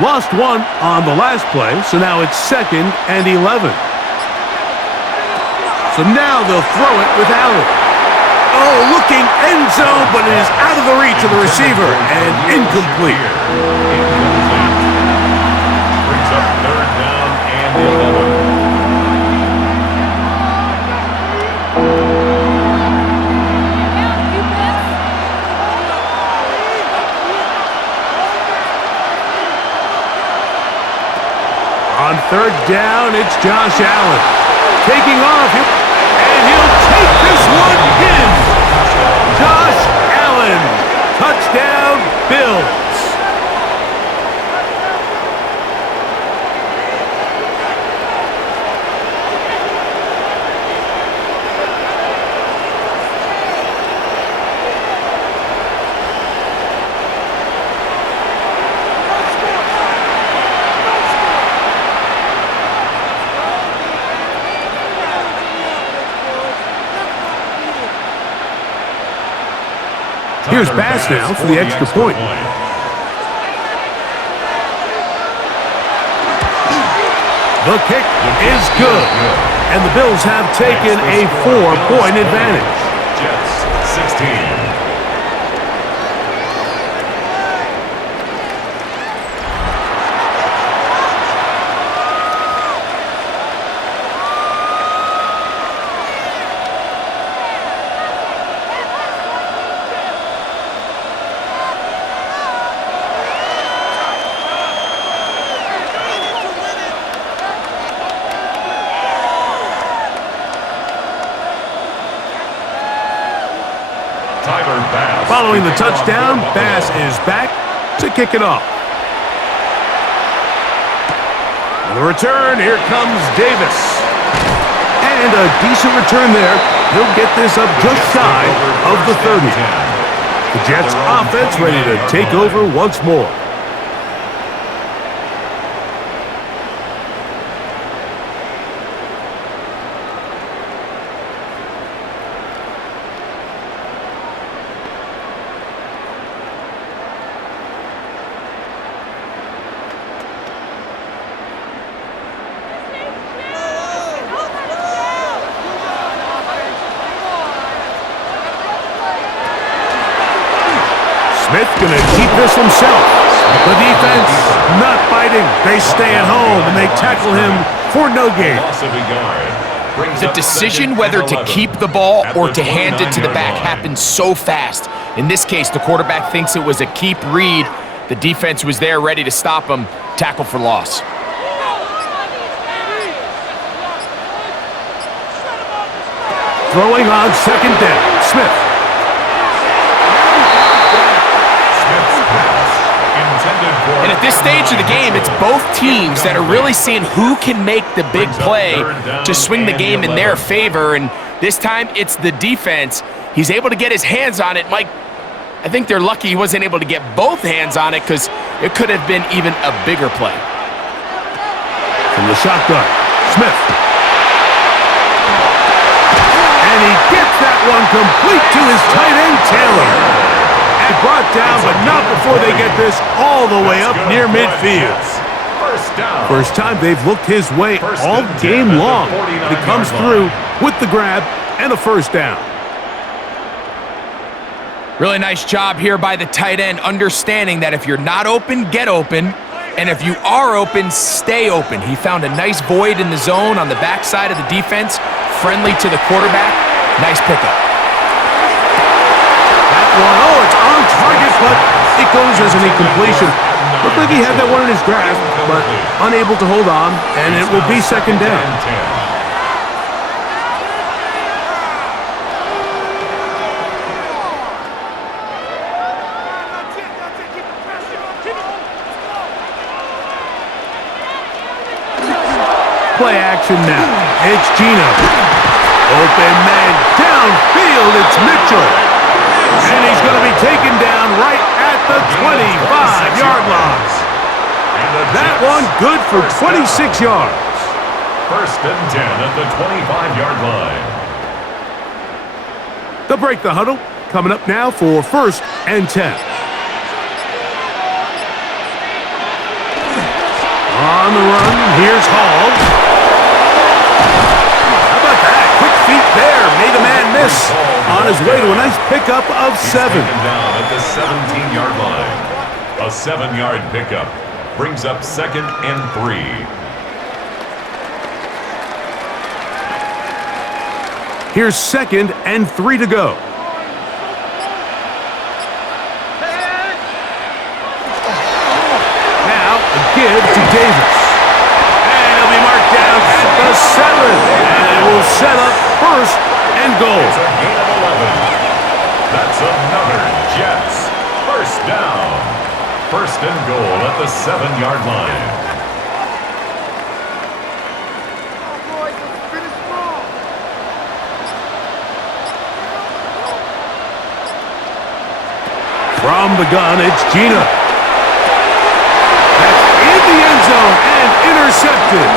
Lost one on the last play, so now it's second and 11. So now they'll throw it with Allen. Oh, looking end zone, but it is out of the reach of the receiver and incomplete. Brings up third down and 11. On third down, it's Josh Allen. Taking off, and he'll take this one in. Josh Allen, touchdown, Bills. Here's Bass now for the extra point. The kick is good, and the Bills have taken a 4-point advantage. Jets, 16. Following the touchdown, Bass is back to kick it off. On the return, here comes Davis. And a decent return there. He'll get this up just shy of the 30. The Jets offense ready to take over once more. Smith going to keep this himself. The defense not biting. They stay at home and they tackle him for no gain. The decision whether to keep the ball or to hand it to the back happens so fast. In this case, the quarterback thinks it was a keep read. The defense was there ready to stop him. Tackle for loss. Throwing on second down, Smith. And at this stage of the game, it's both teams that are really seeing who can make the big play to swing the game in their favor. And this time, it's the defense. He's able to get his hands on it. Mike, I think they're lucky he wasn't able to get both hands on it because it could have been even a bigger play. From the shotgun, Smith. And he gets that one complete to his tight end, Taylor. Brought down, but not before they get this all the way up near midfield. First time they've looked his way all game long. He comes through with the grab and a first down. Really nice job here by the tight end, understanding that if you're not open, get open. And if you are open, stay open. He found a nice void in the zone on the backside of the defense, friendly to the quarterback. Nice pickup. Oh, it's on target, but it goes as an incompletion. Looked like he had that one in his grasp, but unable to hold on, and it will be second down. action now. It's Geno. Open man downfield. It's Mitchell. And he's going to be taken down right at the 25-yard line. That one good for 26 yards. First and 10 at the 25-yard line. They'll break the huddle. Coming up now for first and 10. On the run, here's Hall. How about that? Quick feet there. Made a man miss. On his way to a nice pickup of 7. Down at the 17-yard line. A 7-yard pickup brings up second and 3. Here's second and 3 to go. Now a give to Davis. And he'll be marked down at the 7. And it will set up first and goal. It's a gain of 11. That's another Jets first down. First and goal at the 7-yard line. From the gun, it's Geno. That's in the end zone and intercepted.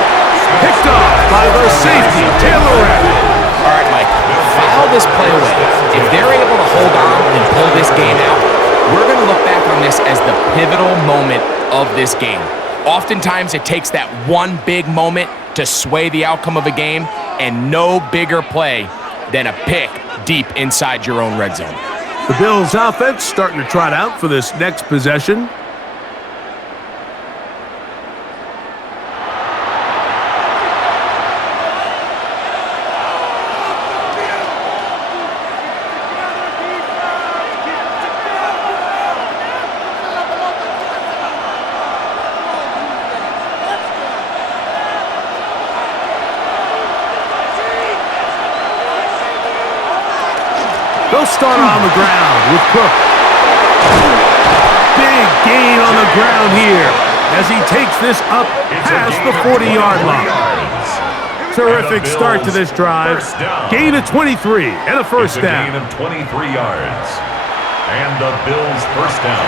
Picked off by the safety, Taylor Rapp. All right, Mike, file this play away. If they're able to hold on and pull this game out, we're going to look back on this as the pivotal moment of this game. Oftentimes, it takes that one big moment to sway the outcome of a game, and no bigger play than a pick deep inside your own red zone. The Bills offense starting to trot out for this next possession. They'll start on the ground with Cook. Big gain on the ground here as he takes this up past the 40-yard line. Terrific start to this drive. Gain of 23 and a first down. Gain of 23 yards. And the Bills first down.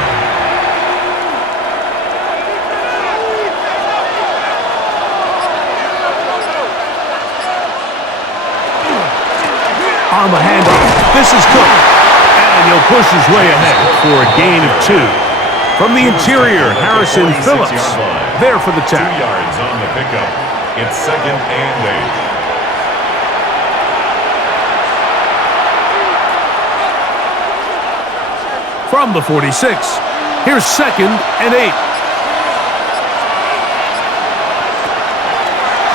On the handoff, this is Cook. And he'll push his way ahead for a gain of 2. From the interior, Harrison Phillips there for the tackle. 2 yards on the pickup. It's second and 8. From the 46, here's second and 8.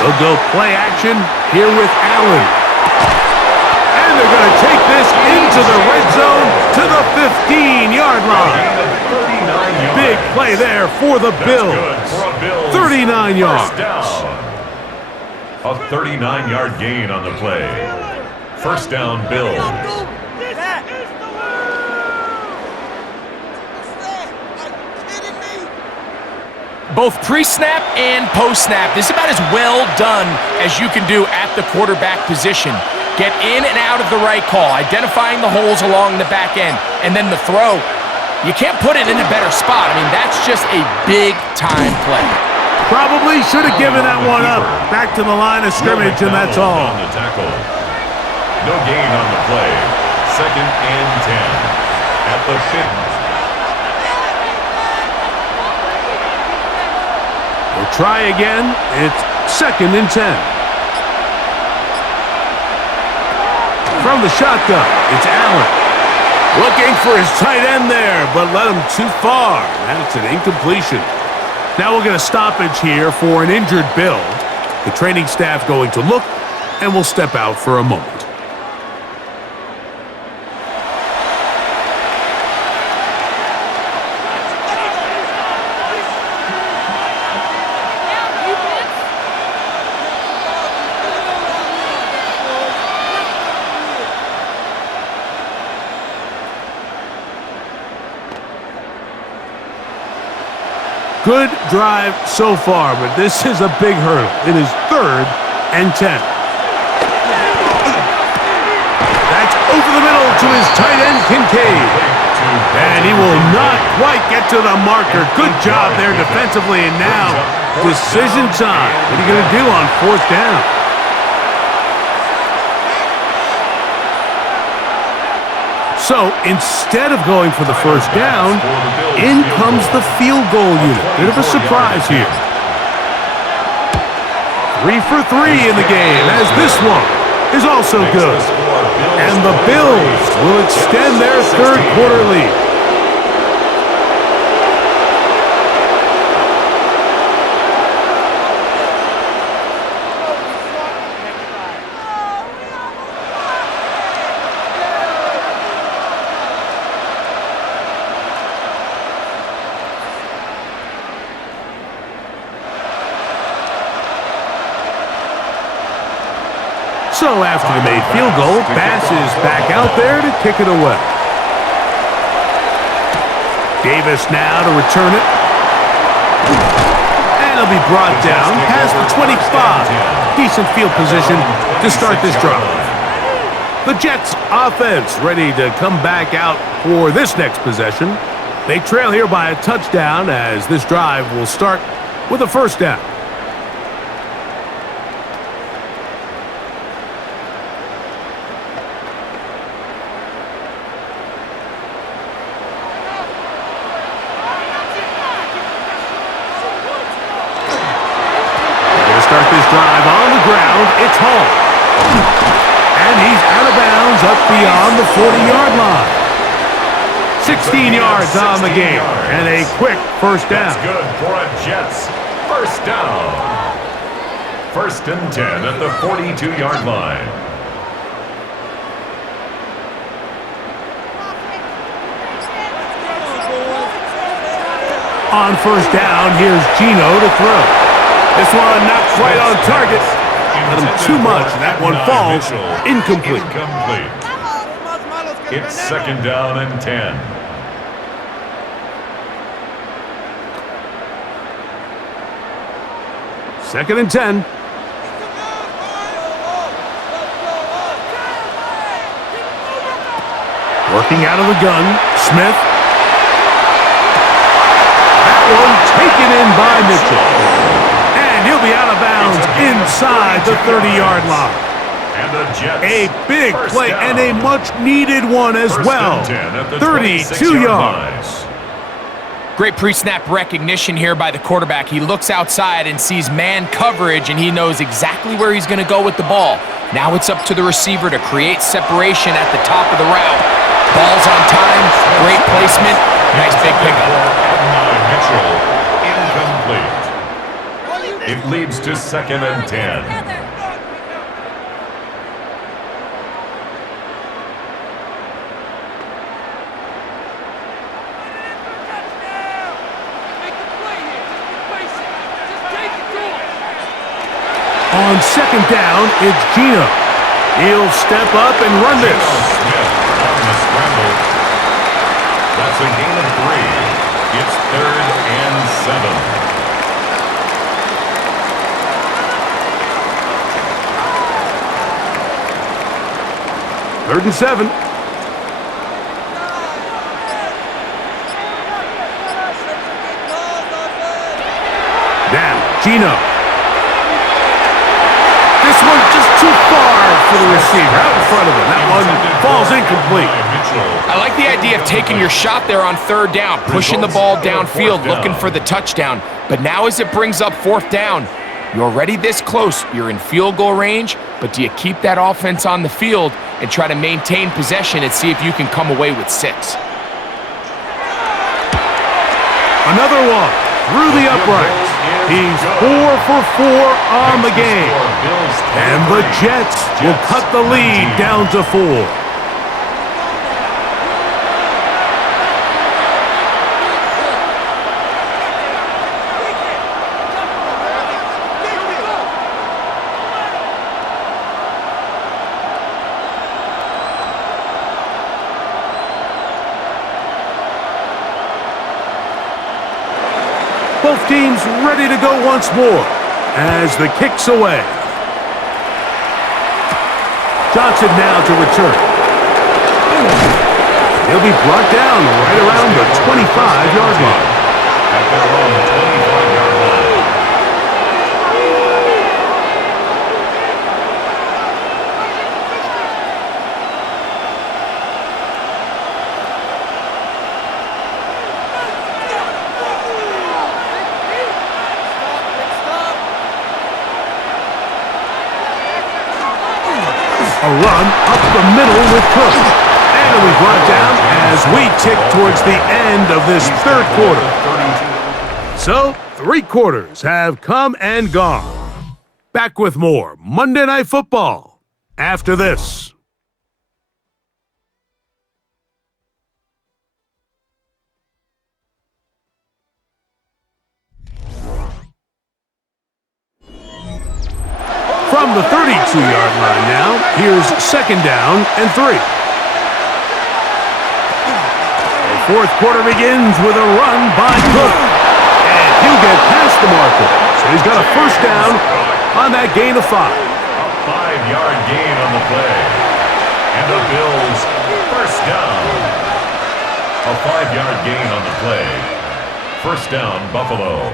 They'll go play action here with Allen. And they're going to take this into the red zone to the 15-yard line. Big play there for the Bills. 39 yards. A 39-yard gain on the play. First down, Bills. Both pre-snap and post-snap, this is about as well done as you can do at the quarterback position. Get in and out of the right call, identifying the holes along the back end, and then the throw. You can't put it in a better spot. I mean, that's just a big-time play. Probably should have given that one up. Back to the line of scrimmage, and that's all. On the tackle. No gain on the play. Second and 10 at the 50. We'll try again. It's second and 10. From the shotgun, it's Allen. Looking for his tight end there, but led him too far. That's an incompletion. Now we'll get a stoppage here for an injured Bill. The training staff going to look, and we'll step out for a moment. Good drive so far, but this is a big hurdle. It is third and 10. That's over the middle to his tight end, Kincaid. And he will not quite get to the marker. Good job there defensively, and now decision time. What are you going to do on 4th down? So instead of going for the first down, in comes the field goal unit. Bit of a surprise here. 3 for 3 in the game, as this one is also good. And the Bills will extend their 3rd quarter lead. So after the made field goal, Bass is back out there to kick it away. Davis now to return it. And it'll be brought down past the 25. Decent field position to start this drive. The Jets offense ready to come back out for this next possession. They trail here by a touchdown as this drive will start with a first down. Drive on the ground, it's Hall. And he's out of bounds up beyond the 40-yard line. 16 yards on the game, and a quick first down. That's good for a Jets first down. 1st and 10 at the 42-yard line. On first down, here's Geno to throw. This one not quite on target. Let him too much. That one falls incomplete. It's 2nd down and 10. Second and 10. Working out of the gun, Smith. That one taken in by Mitchell. And he'll be out of bounds inside the 30-yard line. And the Jets a big play and a much-needed one as well. 32 yards. Great pre-snap recognition here by the quarterback. He looks outside and sees man coverage, and he knows exactly where he's going to go with the ball. Now it's up to the receiver to create separation at the top of the route. Ball's on time, great placement, nice big pickup. Mitchell, incomplete. It leads to 2nd and 10. On 2nd down, it's Geno. He'll step up and run this. Smith on the scramble. That's a gain of 3. It's 3rd and 7. Third and 7. Now, Geno. This one just too far for the receiver, out in front of him. That one falls incomplete. I like the idea of taking your shot there on 3rd down, pushing the ball downfield, looking for the touchdown. But now as it brings up 4th down, you're already this close. You're in field goal range, but do you keep that offense on the field and try to maintain possession and see if you can come away with 6? Another one through the uprights. He's 4 for 4 on the game. And the Jets will cut the lead down to 4. Both teams ready to go once more as the kick's away. Johnson now to return. He'll be brought down right around the 25-yard line. At their own 25-yard line. A run up the middle with Cook. And we brought down as we tick towards the end of this third quarter. So, 3 quarters have come and gone. Back with more Monday Night Football after this. From the 32-yard line now, here's 2nd down and 3. The fourth quarter begins with a run by Cook. And he'll get past the marker. So he's got a first down on that gain of 5. A 5-yard gain on the play. And the Bills first down. A 5-yard gain on the play. First down, Buffalo.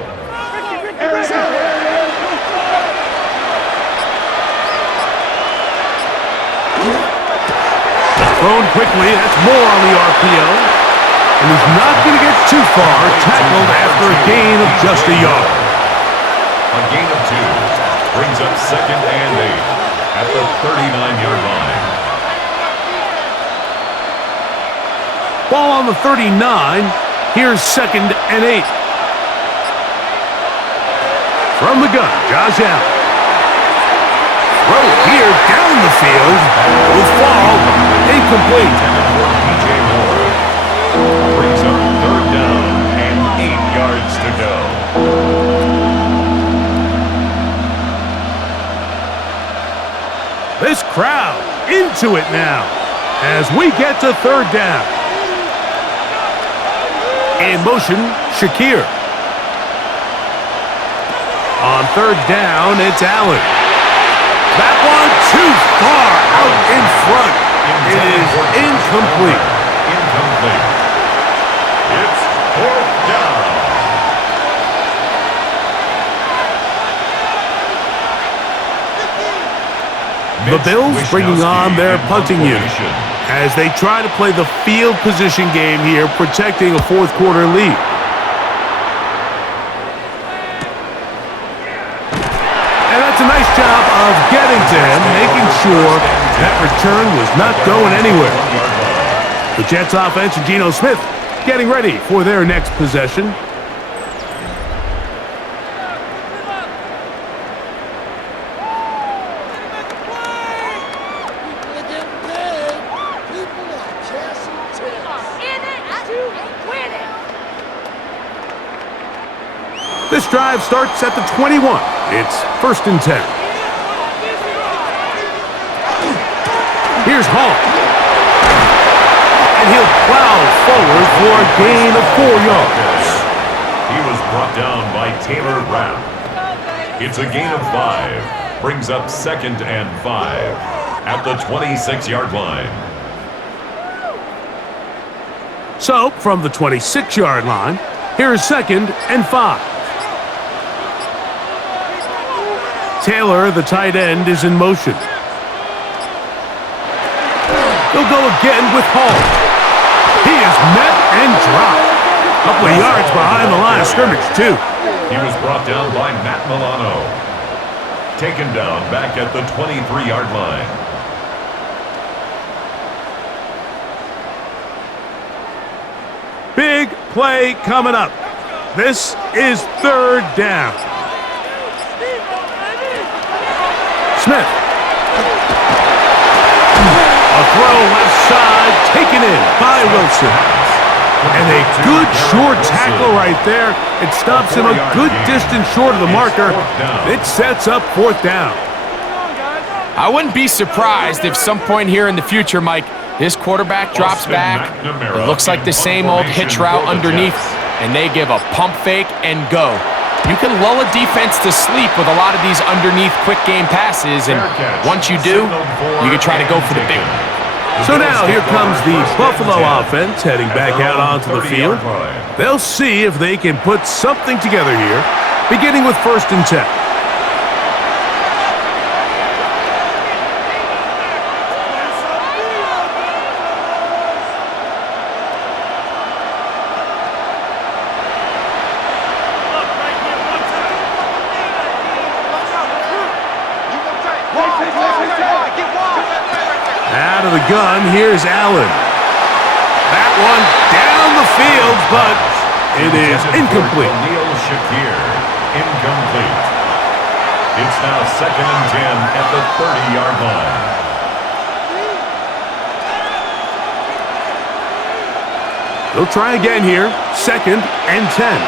Thrown quickly, that's more on the RPO. And he's not going to get too far, tackled after a gain of just a yard. A gain of 2 brings up 2nd and 8 at the 39-yard line. Ball on the 39. Here's 2nd and 8. From the gun, Josh Allen. Throw here down the field will fall incomplete. DJ Moore brings up 3rd down and 8 yards to go. This crowd into it now as we get to 3rd down. In motion, Shakir. On 3rd down, it's Allen. That one too far out in front. It is incomplete. Incomplete. It's 4th down. The Bills bringing on their punting unit as they try to play the field position game here, protecting a fourth quarter lead. And that's a nice job of getting to him, making sure that return was not going anywhere. The Jets offense and Geno Smith getting ready for their next possession. This drive starts at the 21. It's 1st and 10. Here's Hall. And he'll plow forward for a gain of 4 yards. He was brought down by Taylor Rapp. It's a gain of 5. Brings up 2nd and 5 at the 26-yard line. So, from the 26-yard line, here's 2nd and 5. Taylor, the tight end, is in motion. He'll go again with Hall. He is met and dropped. A couple of yards behind the line of scrimmage, too. He was brought down by Matt Milano. Taken down back at the 23-yard line. Big play coming up. This is 3rd down. Smith. A throw left side, taken in by Wilson. And a good short tackle right there. It stops him a good distance short of the marker. It sets up 4th down. I wouldn't be surprised if some point here in the future, Mike, this quarterback drops back. It looks like the same old hitch route underneath, and they give a pump fake and go. You can lull a defense to sleep with a lot of these underneath quick game passes, and once you do, you can try to go for the big one. So now here comes the Buffalo offense heading back out onto the field. They'll see if they can put something together here, beginning with 1st and 10. Out of the gun, here's Allen. That one down the field, but it is incomplete. Incomplete. It's now 2nd and 10 at the 30-yard line. They'll try again here. 2nd and 10.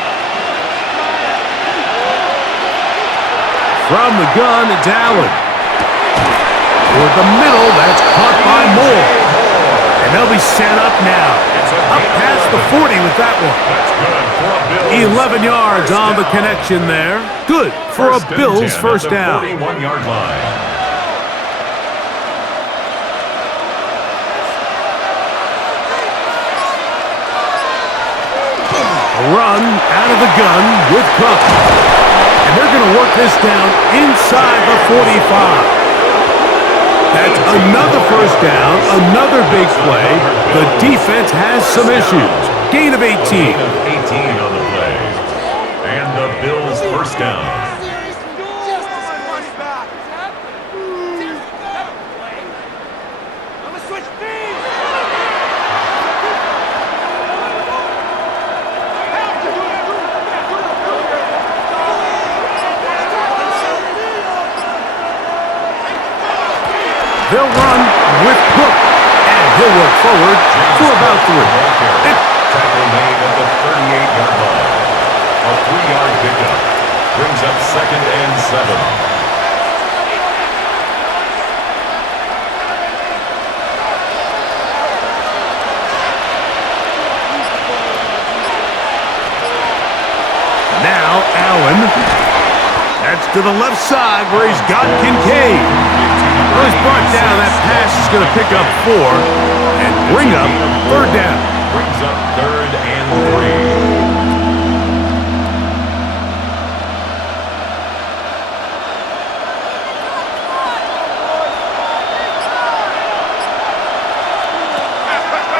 From the gun, it's Allen. Toward the middle, that's caught by Moore. And they'll be set up now. Up past the 40 with that one. 11 yards on the connection there. Good for a Bills first down. 41-yard line. A run out of the gun with Cook. And they're going to work this down inside the 45. That's another first down, another big play. The defense has some issues. Gain of 18. Gain of 18 on the play. And the Bills first down. They'll run with Cook, and he'll work forward for about 3. Tackle made at the 38-yard line. A 3-yard pickup brings up 2nd and 7. Now Allen. That's to the left side where he's got Kincaid. Well, he's brought down. That pass is going to pick up 4 and bring up 3rd down. Brings up 3rd and 3.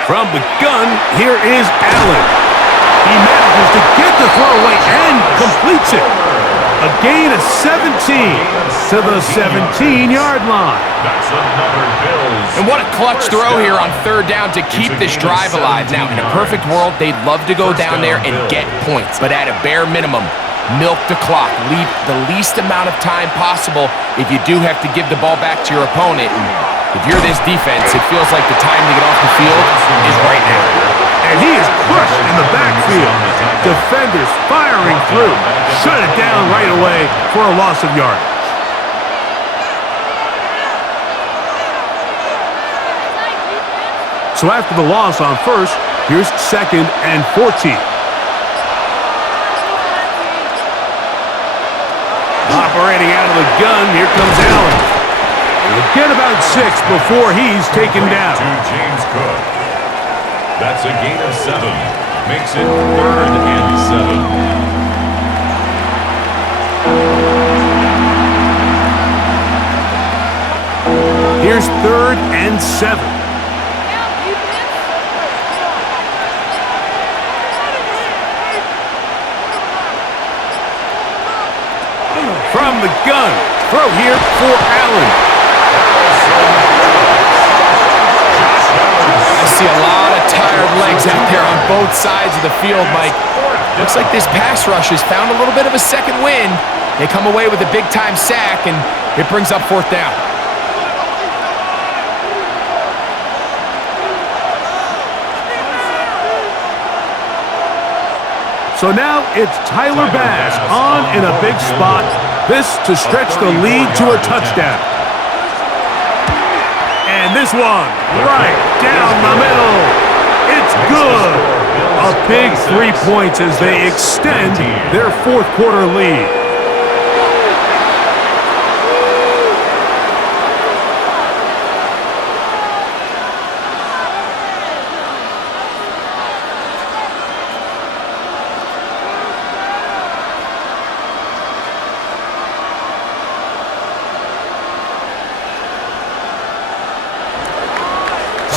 From the gun, here is Allen. He manages to get the throw away and completes it. A gain of 17 to the 17-yard line. That's another Bills. And what a clutch throw here on 3rd down to keep this drive alive. Now, in a perfect world, they'd love to go down there and get points. But at a bare minimum, milk the clock. Leave the least amount of time possible if you do have to give the ball back to your opponent. And if you're this defense, it feels like the time to get off the field is right now. And he is crushed in the backfield. Defenders firing through. Shut it down right away for a loss of yardage. So after the loss on 1st, here's 2nd and 14. Operating out of the gun, here comes Allen. He'll get about 6 before he's taken down. To James Cook. That's a gain of 7. Makes it 3rd and 7. Here's 3rd and 7. From the gun, throw here for Allen. I see a lot of tired legs out there on both sides of the field, Mike. Looks like this pass rush has found a little bit of a second wind. They come away with a big-time sack, and it brings up 4th down. So now it's Tyler Bass on in a big spot. This to stretch the lead to a touchdown. And this one right down the middle. It's good. A big 3 points as they extend their fourth quarter lead.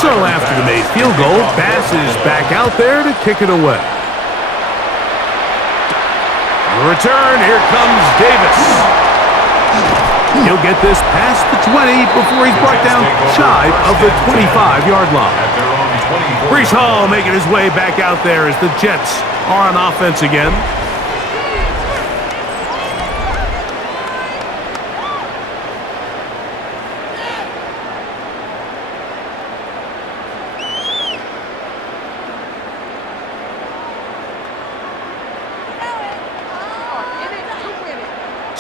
So after the made field goal, Bass is back out there to kick it away. The return, here comes Davis. He'll get this past the 20 before he's brought down shy of the 25-yard line. Breece Hall making his way back out there as the Jets are on offense again.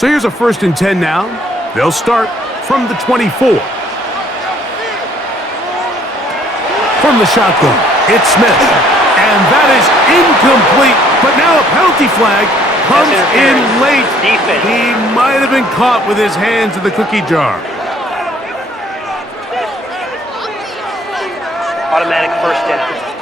So here's a 1st and 10 now. They'll start from the 24. From the shotgun, it's Smith. And that is incomplete. But now a penalty flag comes in late. He might have been caught with his hands in the cookie jar. Automatic 1st down.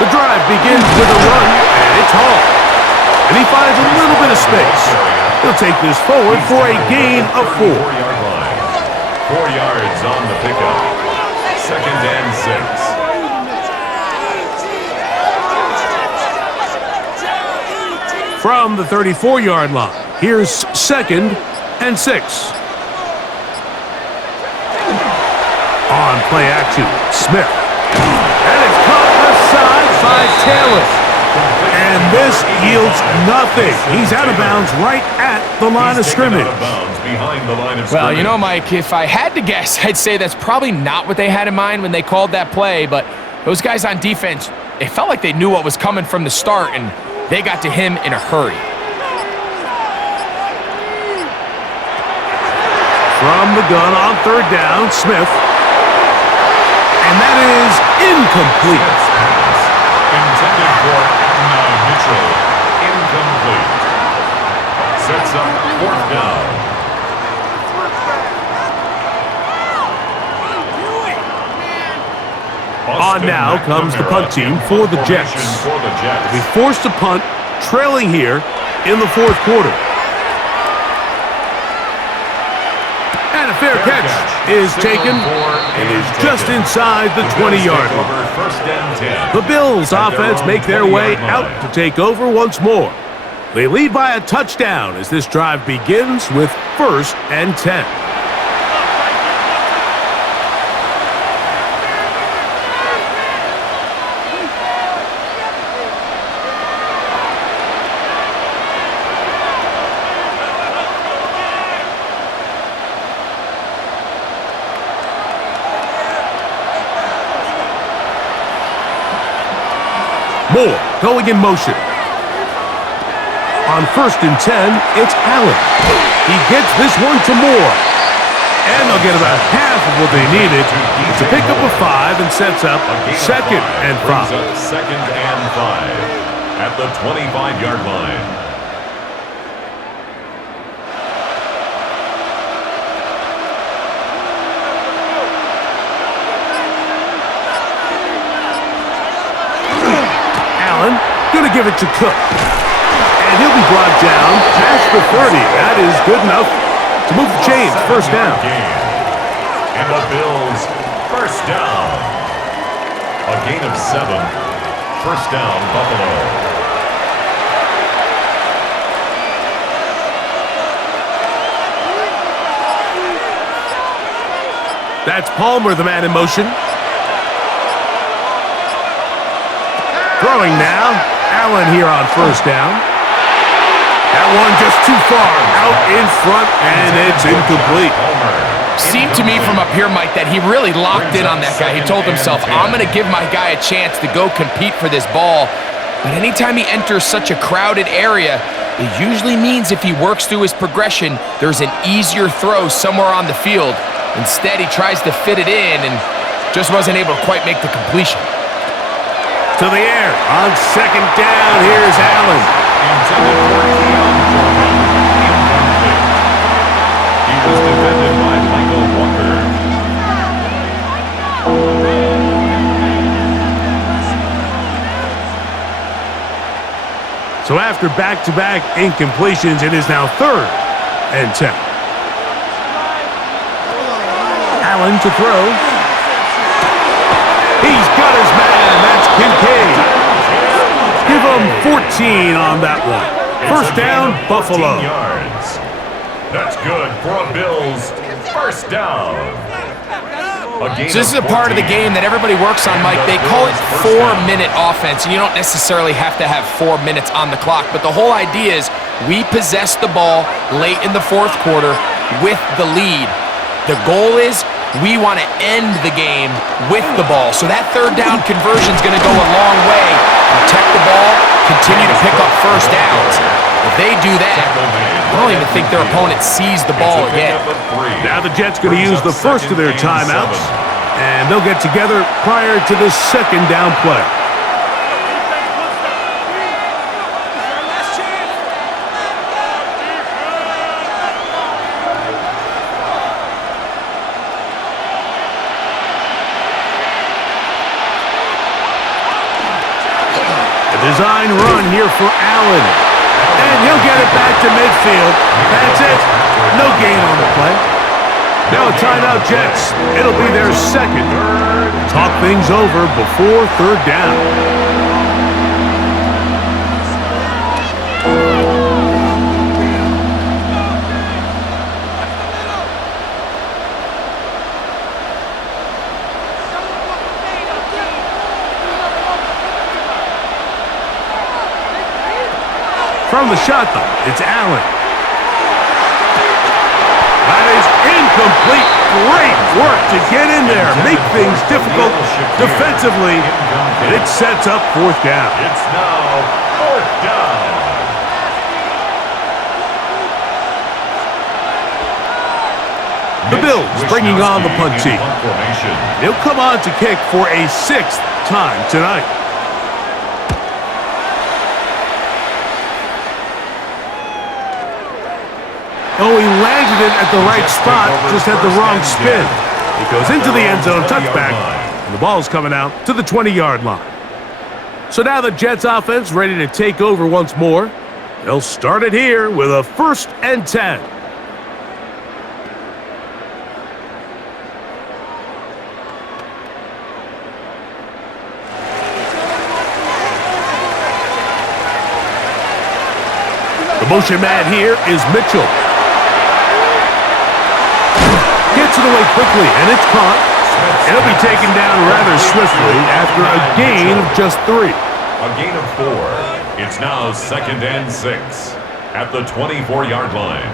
The drive begins with a run, and it's Hall. And he finds a little bit of space. He'll take this forward for a gain of 4. 4-yard line. 4 yards on the pickup. 2nd and 6. From the 34-yard line, here's 2nd and 6. On play action, Smith. And it's caught aside by Taylor. And this yields nothing. He's out of bounds right at the line of scrimmage. Well, you know, Mike, if I had to guess, I'd say that's probably not what they had in mind when they called that play, but those guys on defense, it felt like they knew what was coming from the start, and they got to him in a hurry. From the gun on 3rd down, Smith. And that is incomplete. Intended for Mitchell. Incomplete. Sets up 4th down. On now comes the punt team for the Jets. They'll be forced to punt, trailing here in the 4th quarter. And a fair catch is taken and is just inside the 20-yard line. The Bills offense make their way out to take over once more. They lead by a touchdown as this drive begins with 1st and 10. Moore going in motion. On 1st and 10, it's Allen. He gets this one to Moore. And they'll get about half of what they needed to pick up a 5 and sets up 2nd and 5. 2nd and 5 at the 25-yard line. Going to give it to Cook. And he'll be brought down past the 30. That is good enough to move the chains. 1st down. And the Bills, 1st down. A gain of 7. 1st down, Buffalo. That's Palmer, the man in motion. Throwing now. Allen here on 1st down. That one just too far out in front, and it's incomplete. Seemed to me from up here, Mike, that he really locked in on that guy. He told himself, I'm going to give my guy a chance to go compete for this ball. But anytime he enters such a crowded area, it usually means if he works through his progression, there's an easier throw somewhere on the field. Instead, he tries to fit it in and just wasn't able to quite make the completion. To the air. On second down, here's Allen. Intended for Keon Coleman. Incomplete. He was defended by Michael Walker. So after back-to-back incompletions, it is now 3rd and 10. Allen to throw. He's got his man. That's Kincaid. Give him 14 on that one. First down, Buffalo. 14 yards. That's good for a Bills first down. So this is a part of the game that everybody works on, Mike. They call it 4-minute offense, and you don't necessarily have to have 4 minutes on the clock, but the whole idea is we possess the ball late in the fourth quarter with the lead. The goal is we want to end the game with the ball. So that third down conversion is going to go a long way. Protect the ball, continue to pick up first downs. If they do that, I don't even think their opponent sees the ball again. Now the Jets going to use the first of their timeouts, and they'll get together prior to the second down play. Design run here for Allen. And he'll get it back to midfield. That's it. No gain on the play. Now a timeout, Jets. It'll be their second. Talk things over before third down. From the shotgun, it's Allen. That is incomplete. Great work to get in there, make things difficult defensively, and it sets up fourth down. It's now fourth down. The Bills bringing on the punt team. He'll come on to kick for a 6th time tonight. Oh, he landed it at the right spot, just had the wrong spin. It goes into the end zone, touchback, and the ball's coming out to the 20-yard line. So now the Jets offense ready to take over once more. They'll start it here with a 1st and 10. The motion man here is Mitchell. Gets it away quickly, and it's caught. It'll be taken down rather swiftly after a gain of just 3. A gain of 4. It's now 2nd and 6 at the 24-yard line.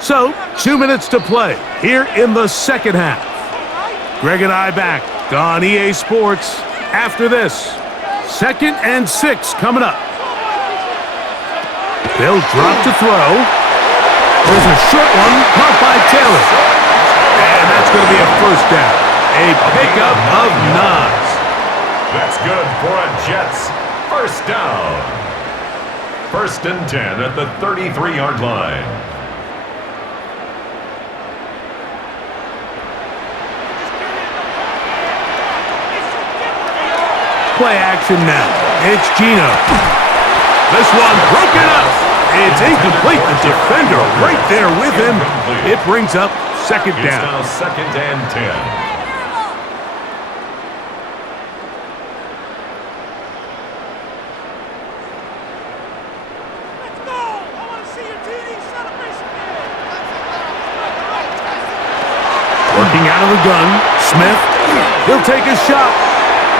So, 2 minutes to play here in the second half. Greg and I back on EA Sports after this. 2nd and 6 coming up. They'll drop to throw. There's a short one caught by Taylor. And that's going to be a first down. A pickup of 9. That's good for a Jets first down. 1st and 10 at the 33-yard line. Play action now. It's Geno. This one broken up. It's incomplete. The defender right there with him. It brings up 2nd down. It's now 2nd and 10. Let's go! I want to see your TD celebration. Working out of the gun. Smith. He'll take a shot.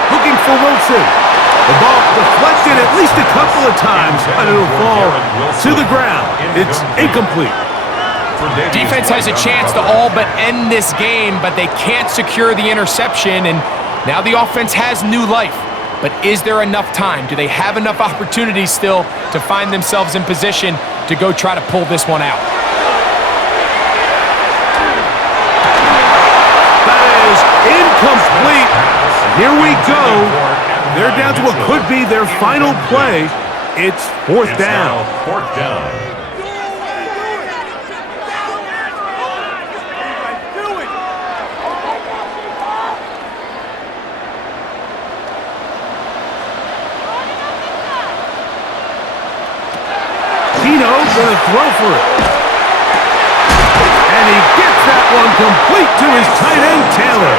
Looking for Wilson. The ball deflected at least a couple of times, but it'll fall to the ground. It's incomplete. Defense has a chance to all but end this game, but they can't secure the interception, and now the offense has new life. but is there enough time? Do they have enough opportunities still to find themselves in position to go try to pull this one out? That is incomplete. Here we go. They're down to what could be their final play. It's fourth down. Fourth down. Geno gonna throw for it. And he gets that one complete to his tight end, Taylor.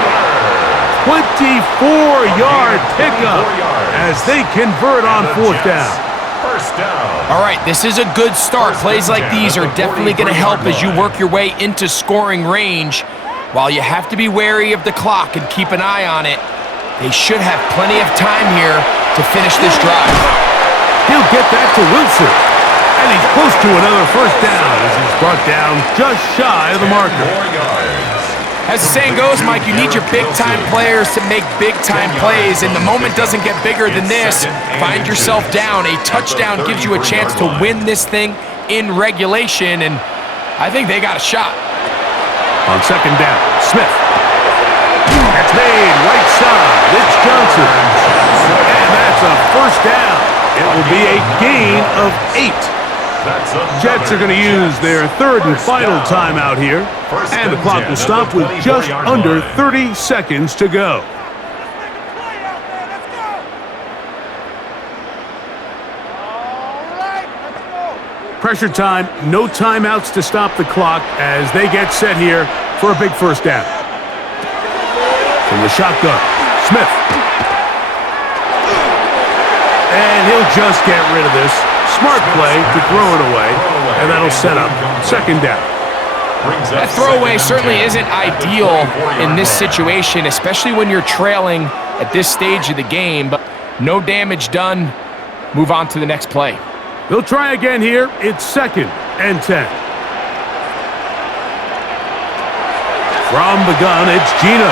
24-yard pickup as they convert on fourth down. First down. All right, this is a good start. Plays like these are definitely going to help as you work your way into scoring range. While you have to be wary of the clock and keep an eye on it, they should have plenty of time here to finish this drive. He'll get that to Wilson. And he's close to another first down as he's brought down just shy of the marker. 4 yards. As the saying goes, Mike, you need your big-time players to make big-time plays, and the moment doesn't get bigger than this. Find yourself down. A touchdown gives you a chance to win this thing in regulation, and I think they got a shot. On second down, Smith. That's made right side. It's Johnson. And that's a first down. It will be a gain of 8. Jets are going to use their third and final timeout here. And the clock will stop with just under 30 seconds to go. Pressure time, no timeouts to stop the clock as they get set here for a big first down. From the shotgun, Smith. And he'll just get rid of this. Smart play to throw it away, and that'll set up second down. That throwaway certainly isn't ideal in this situation, especially when you're trailing at this stage of the game, but no damage done. Move on to the next play. They'll try again here. It's second and 10. From the gun, it's Geno.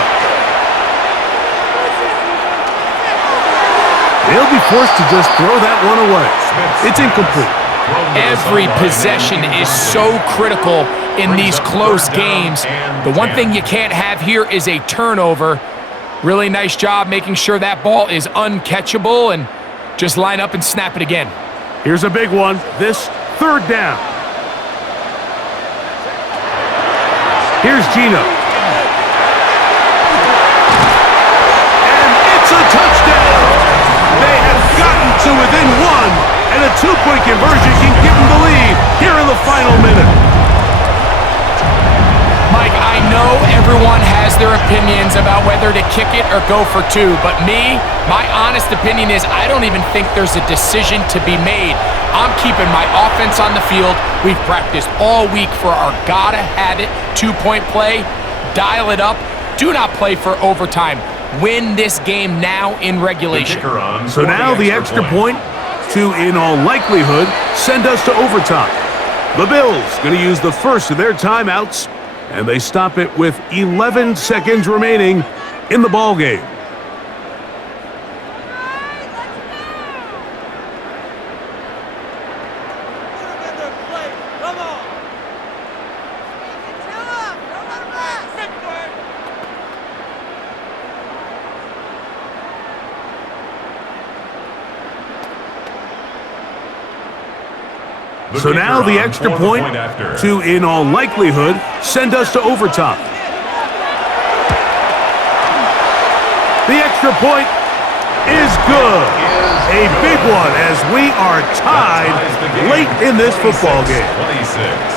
They'll be forced to just throw that one away. It's incomplete. Every possession is so critical in these close games. The one thing you can't have here is a turnover. Really nice job making sure that ball is uncatchable, and just line up and snap it again. Here's a big one. This third down. Here's Geno. And it's a touchdown. They have gotten to within one, and a two-point conversion can give them the lead here in the final minute. Mike, I know everyone has their opinions about whether to kick it or go for two, but my honest opinion is I don't even think there's a decision to be made. I'm keeping my offense on the field. We've practiced all week for our gotta-have-it two-point play. Dial it up. Do not play for overtime. Win this game now in regulation. So now the extra point to, in all likelihood, send us to overtime. The Bills going to use the first of their timeouts, and they stop it with 11 seconds remaining in the ball game. So now the extra point to, in all likelihood, send us to overtime. The extra point is good. A big one as we are tied late in this football game. 26.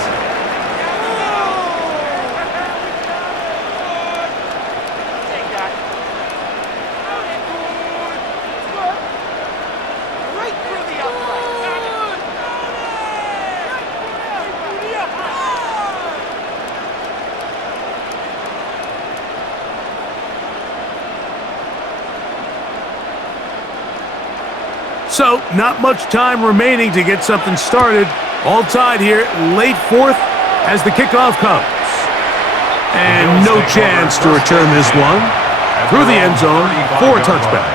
So, not much time remaining to get something started. All tied here, late fourth as the kickoff comes. And no chance to return this one. Through the end zone for a touchback.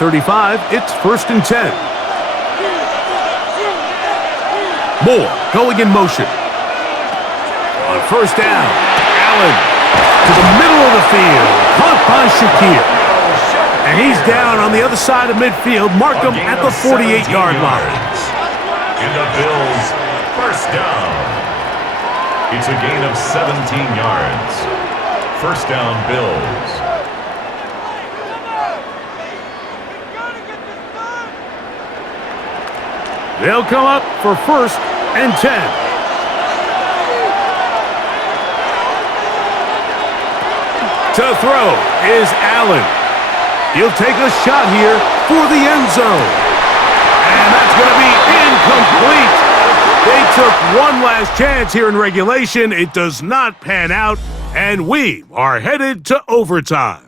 35, it's 1st and 10. Moore going in motion. On 1st down, Allen to the middle of the field. Caught by Shakir. And he's down on the other side of midfield. Mark him at the 48-yard line. And the Bills, 1st down. It's a gain of 17 yards. 1st down, Bills. They'll come up for 1st and 10. To throw is Allen. He'll take a shot here for the end zone. And that's going to be incomplete. They took one last chance here in regulation. It does not pan out, and we are headed to overtime.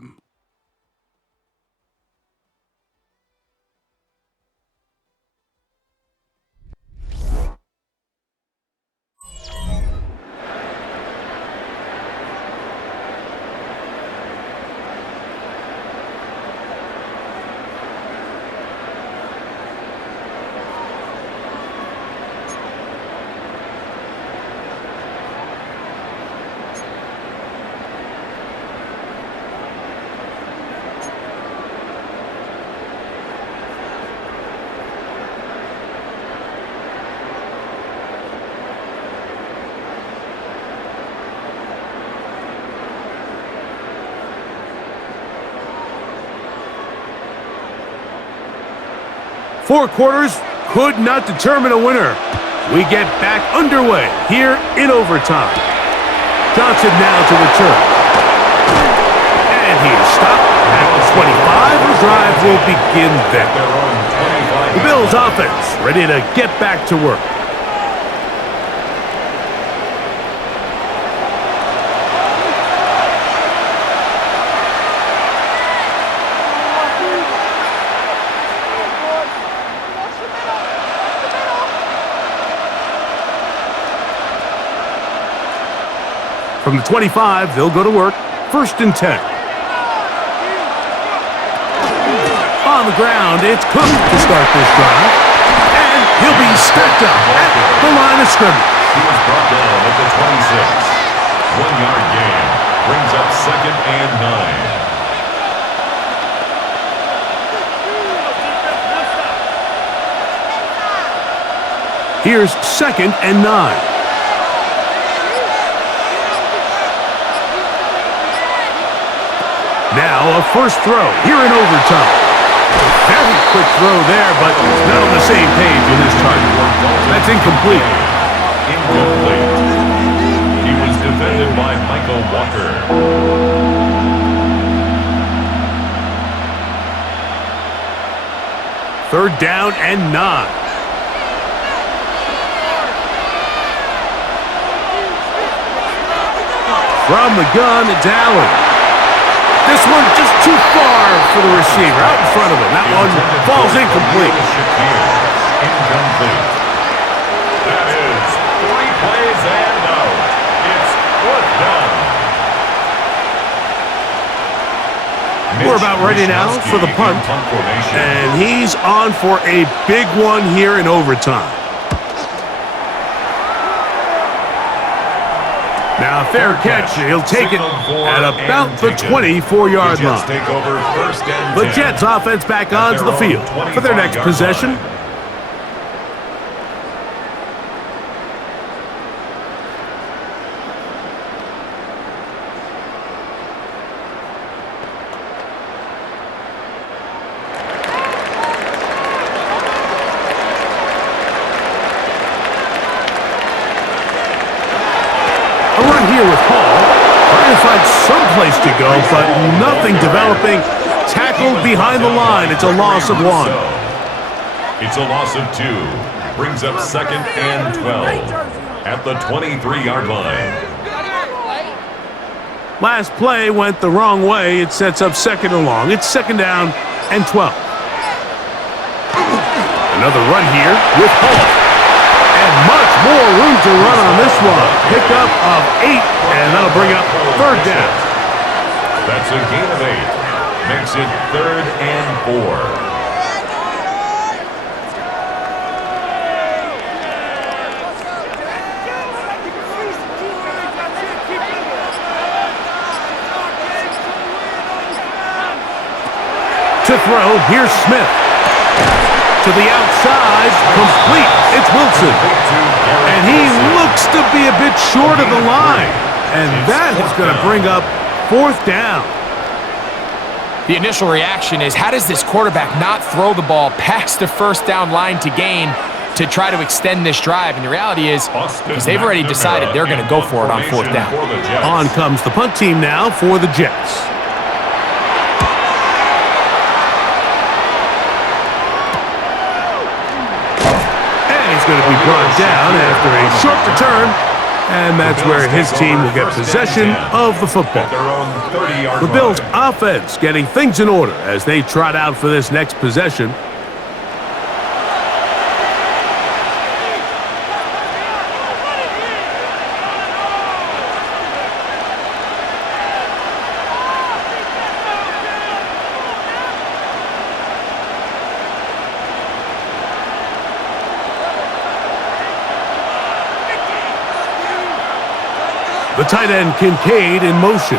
Four quarters could not determine a winner. We get back underway here in overtime. Johnson now to return. And he is stopped at the 25. The drive will begin then. The Bills offense ready to get back to work. From the 25, they'll go to work. 1st and 10. On the ground, it's Cook to start this drive. And he'll be stepped up at the line of scrimmage. He was brought down at the 26. 1-yard gain. Brings up 2nd and 9. Here's 2nd and 9. Now a first throw here in overtime. Very quick throw there, but not on the same page with his target. That's incomplete. Incomplete. He was defended by Michael Walker. 3rd down and 9. From the gun, it's Allen. This one just too far for the receiver, out in front of him. That one falls incomplete. Incomplete. That is 3 plays and out. It's 4th down. We're about ready now for the punt. And he's on for a big one here in overtime. Now, fair catch. He'll take it at about the 24-yard line. The Jets offense back onto the field for their next possession. Here with Hall, trying to find some place to go, but nothing developing. Tackled behind the line. It's a loss of 1. It's a loss of 2. Brings up 2nd and 12 at the 23-yard line. Last play went the wrong way. It sets up 2nd and long. It's 2nd down and 12. Another run here with Hall. And much more room to run on this one. Pickup of 8, and that'll bring up 3rd down. That's a gain of 8. makes it 3rd and 4. To throw, here's Smith. To the outside, complete. It's Wilson. And he looks to be a bit short of the line. And that is going to bring up 4th down. The initial reaction is, how does this quarterback not throw the ball past the 1st down line to gain to try to extend this drive? And the reality is, because they've already decided they're going to go for it on 4th down. On comes the punt team now for the Jets. Going to be brought down after a short return, and that's where his team will get possession of the football. The Bills' offense getting things in order as they trot out for this next possession. The tight end Kincaid in motion.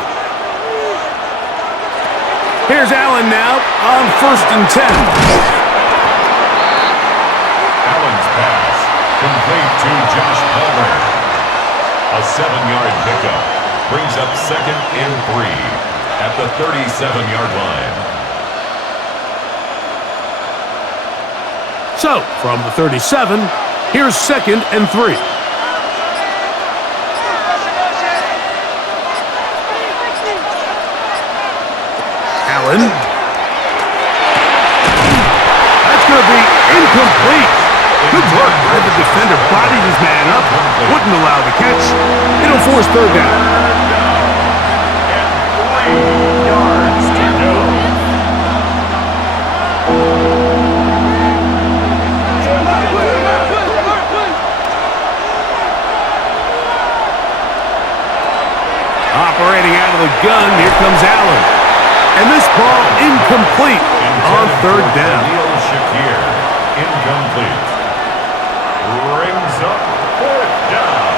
Here's Allen now on 1st and 10. Allen's pass complete to Josh Palmer. A 7-yard pickup brings up 2nd and 3 at the 37-yard line. So, from the 37, here's 2nd and 3. Allen. That's going to be incomplete. Good work by the defender. Bodied his man up. Wouldn't allow the catch. It'll force 3rd down. And 3 yards to go. Operating out of the gun, here comes Allen. And this ball incomplete on 3rd down. Shakir, incomplete. Brings up 4th down.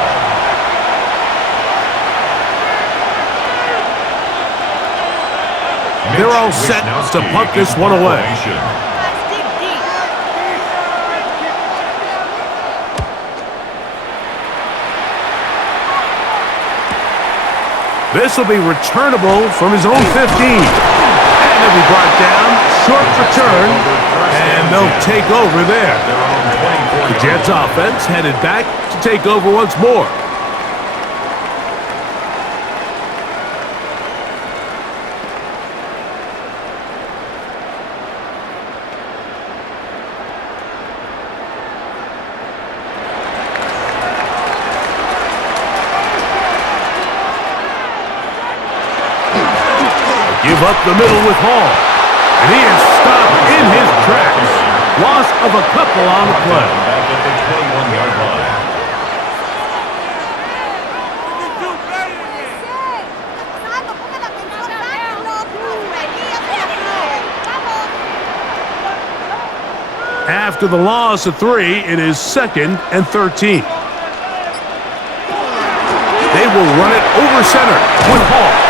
They're all set to punt this one away. This will be returnable from his own 15. And he'll be brought down, short return, and they'll take over there. The Jets offense headed back to take over once more. Give up the middle with Hall. And he is stopped in his tracks. Loss of a couple on the play. Back at the 21-yard line. After the loss of 3, it is 2nd and 13. They will run it over center with Hall.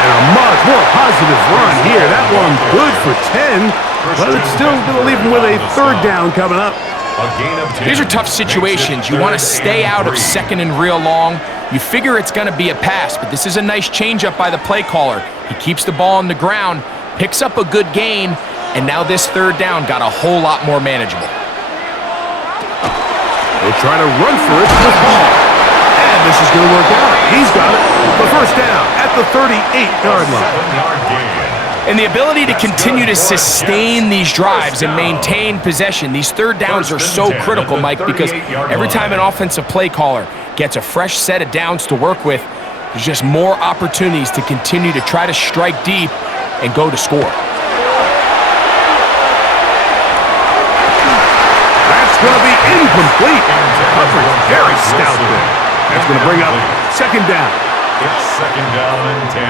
And a much more positive run here. That one good for 10, but it's still going to leave him with a 3rd down coming up. These are tough situations. You want to stay out of 2nd and real long. You figure it's going to be a pass, but this is a nice changeup by the play caller. He keeps the ball on the ground, picks up a good gain, and now this 3rd down got a whole lot more manageable. They'll try to run for it with Hall. And this is going to work out. He's got it. The 1st down at the 38-yard line. And the ability to continue to sustain these drives and maintain possession, these 3rd downs are so critical, Mike, because every time an offensive play caller gets a fresh set of downs to work with, there's just more opportunities to continue to try to strike deep and go to score. That's going to be incomplete. Coverage very stout there. That's going to bring up 2nd down. It's 2nd down and 10.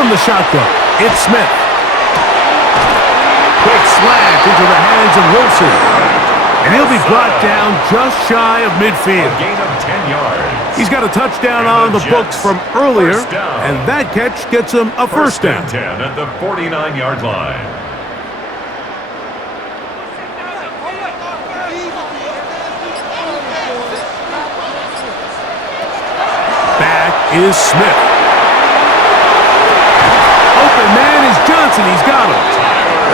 From the shotgun, it's Smith. Quick slant into the hands of Wilson. And he'll be brought down just shy of midfield. A gain of 10 yards. He's got a touchdown on the books from earlier, and that catch gets him a first down. 10 at the 49-yard line. Back is Smith. Open man is Johnson. He's got him.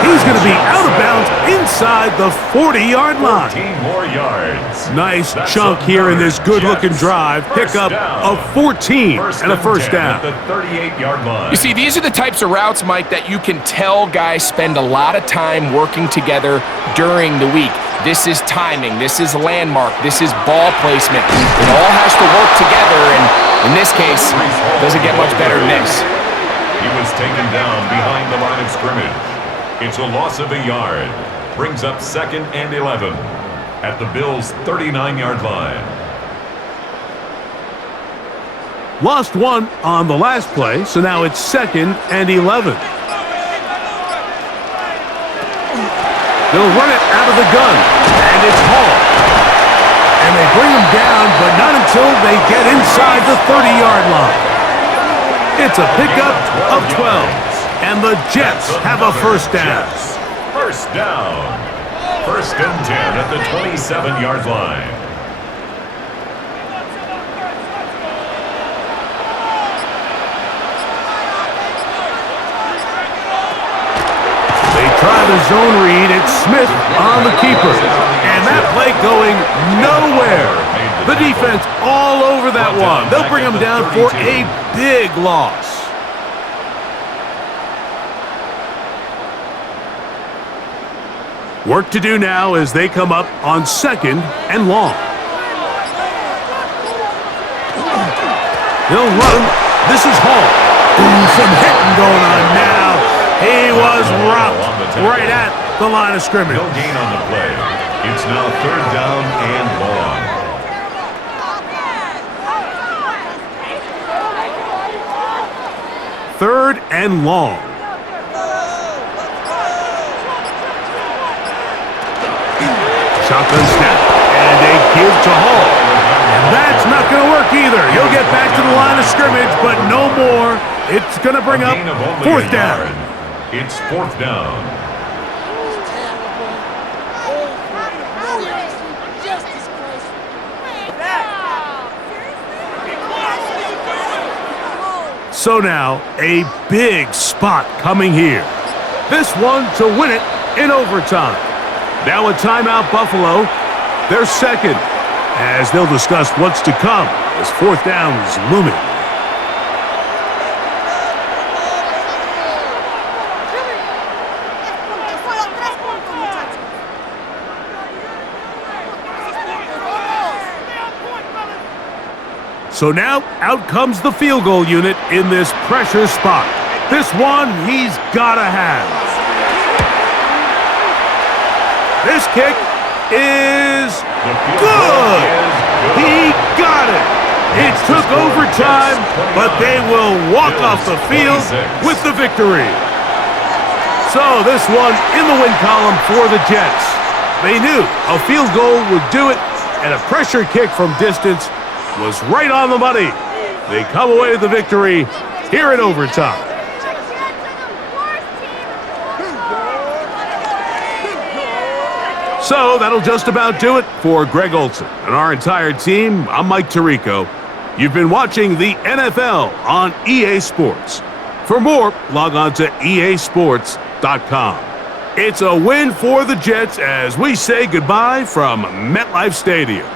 He's going to be out of bounds inside the 40-yard line. 14 more yards. Nice chunk here in this good-looking drive. Pick up of 14 and a first down. At the 38-yard line. You see, these are the types of routes, Mike, that you can tell guys spend a lot of time working together during the week. This is timing. This is landmark. This is ball placement. It all has to work together, and in this case, doesn't get much better than this. He was taken down behind the line of scrimmage. It's a loss of a yard. Brings up 2nd and 11 at the Bills' 39-yard line. Lost one on the last play, so now it's 2nd and 11. They'll run it out of the gun, and it's Hall. And they bring him down, but not until they get inside the 30-yard line. It's a pickup of 12. And the Jets have a first down. First down. 1st and 10 at the 27-yard line. They try the zone read. It's Smith on the keeper. And that play going nowhere. The defense all over that one. They'll bring him down for a big loss. Work to do now as they come up on 2nd and long. They'll run. This is Hall. Ooh, some hitting going on now. He was rocked right at the line of scrimmage. No gain on the play. It's now 3rd down and long. Third and long. Shotgun snap, and a give to Hall. And that's not going to work either. He'll get back to the line of scrimmage, but no more. It's going to bring up 4th down. It's 4th down. So now, a big spot coming here. This one to win it in overtime. Now a timeout, Buffalo. They're 2nd, as they'll discuss what's to come as 4th down is looming. So now, out comes the field goal unit in this pressure spot. This one he's gotta have. This kick is good. He got it. It took overtime, but they will walk off the field with the victory. So this one in the win column for the Jets. They knew a field goal would do it, and a pressure kick from distance was right on the money. They come away with the victory here in overtime. So that'll just about do it for Greg Olson and our entire team. I'm Mike Tirico. You've been watching the NFL on EA Sports. For more, log on to easports.com. It's a win for the Jets as we say goodbye from MetLife Stadium.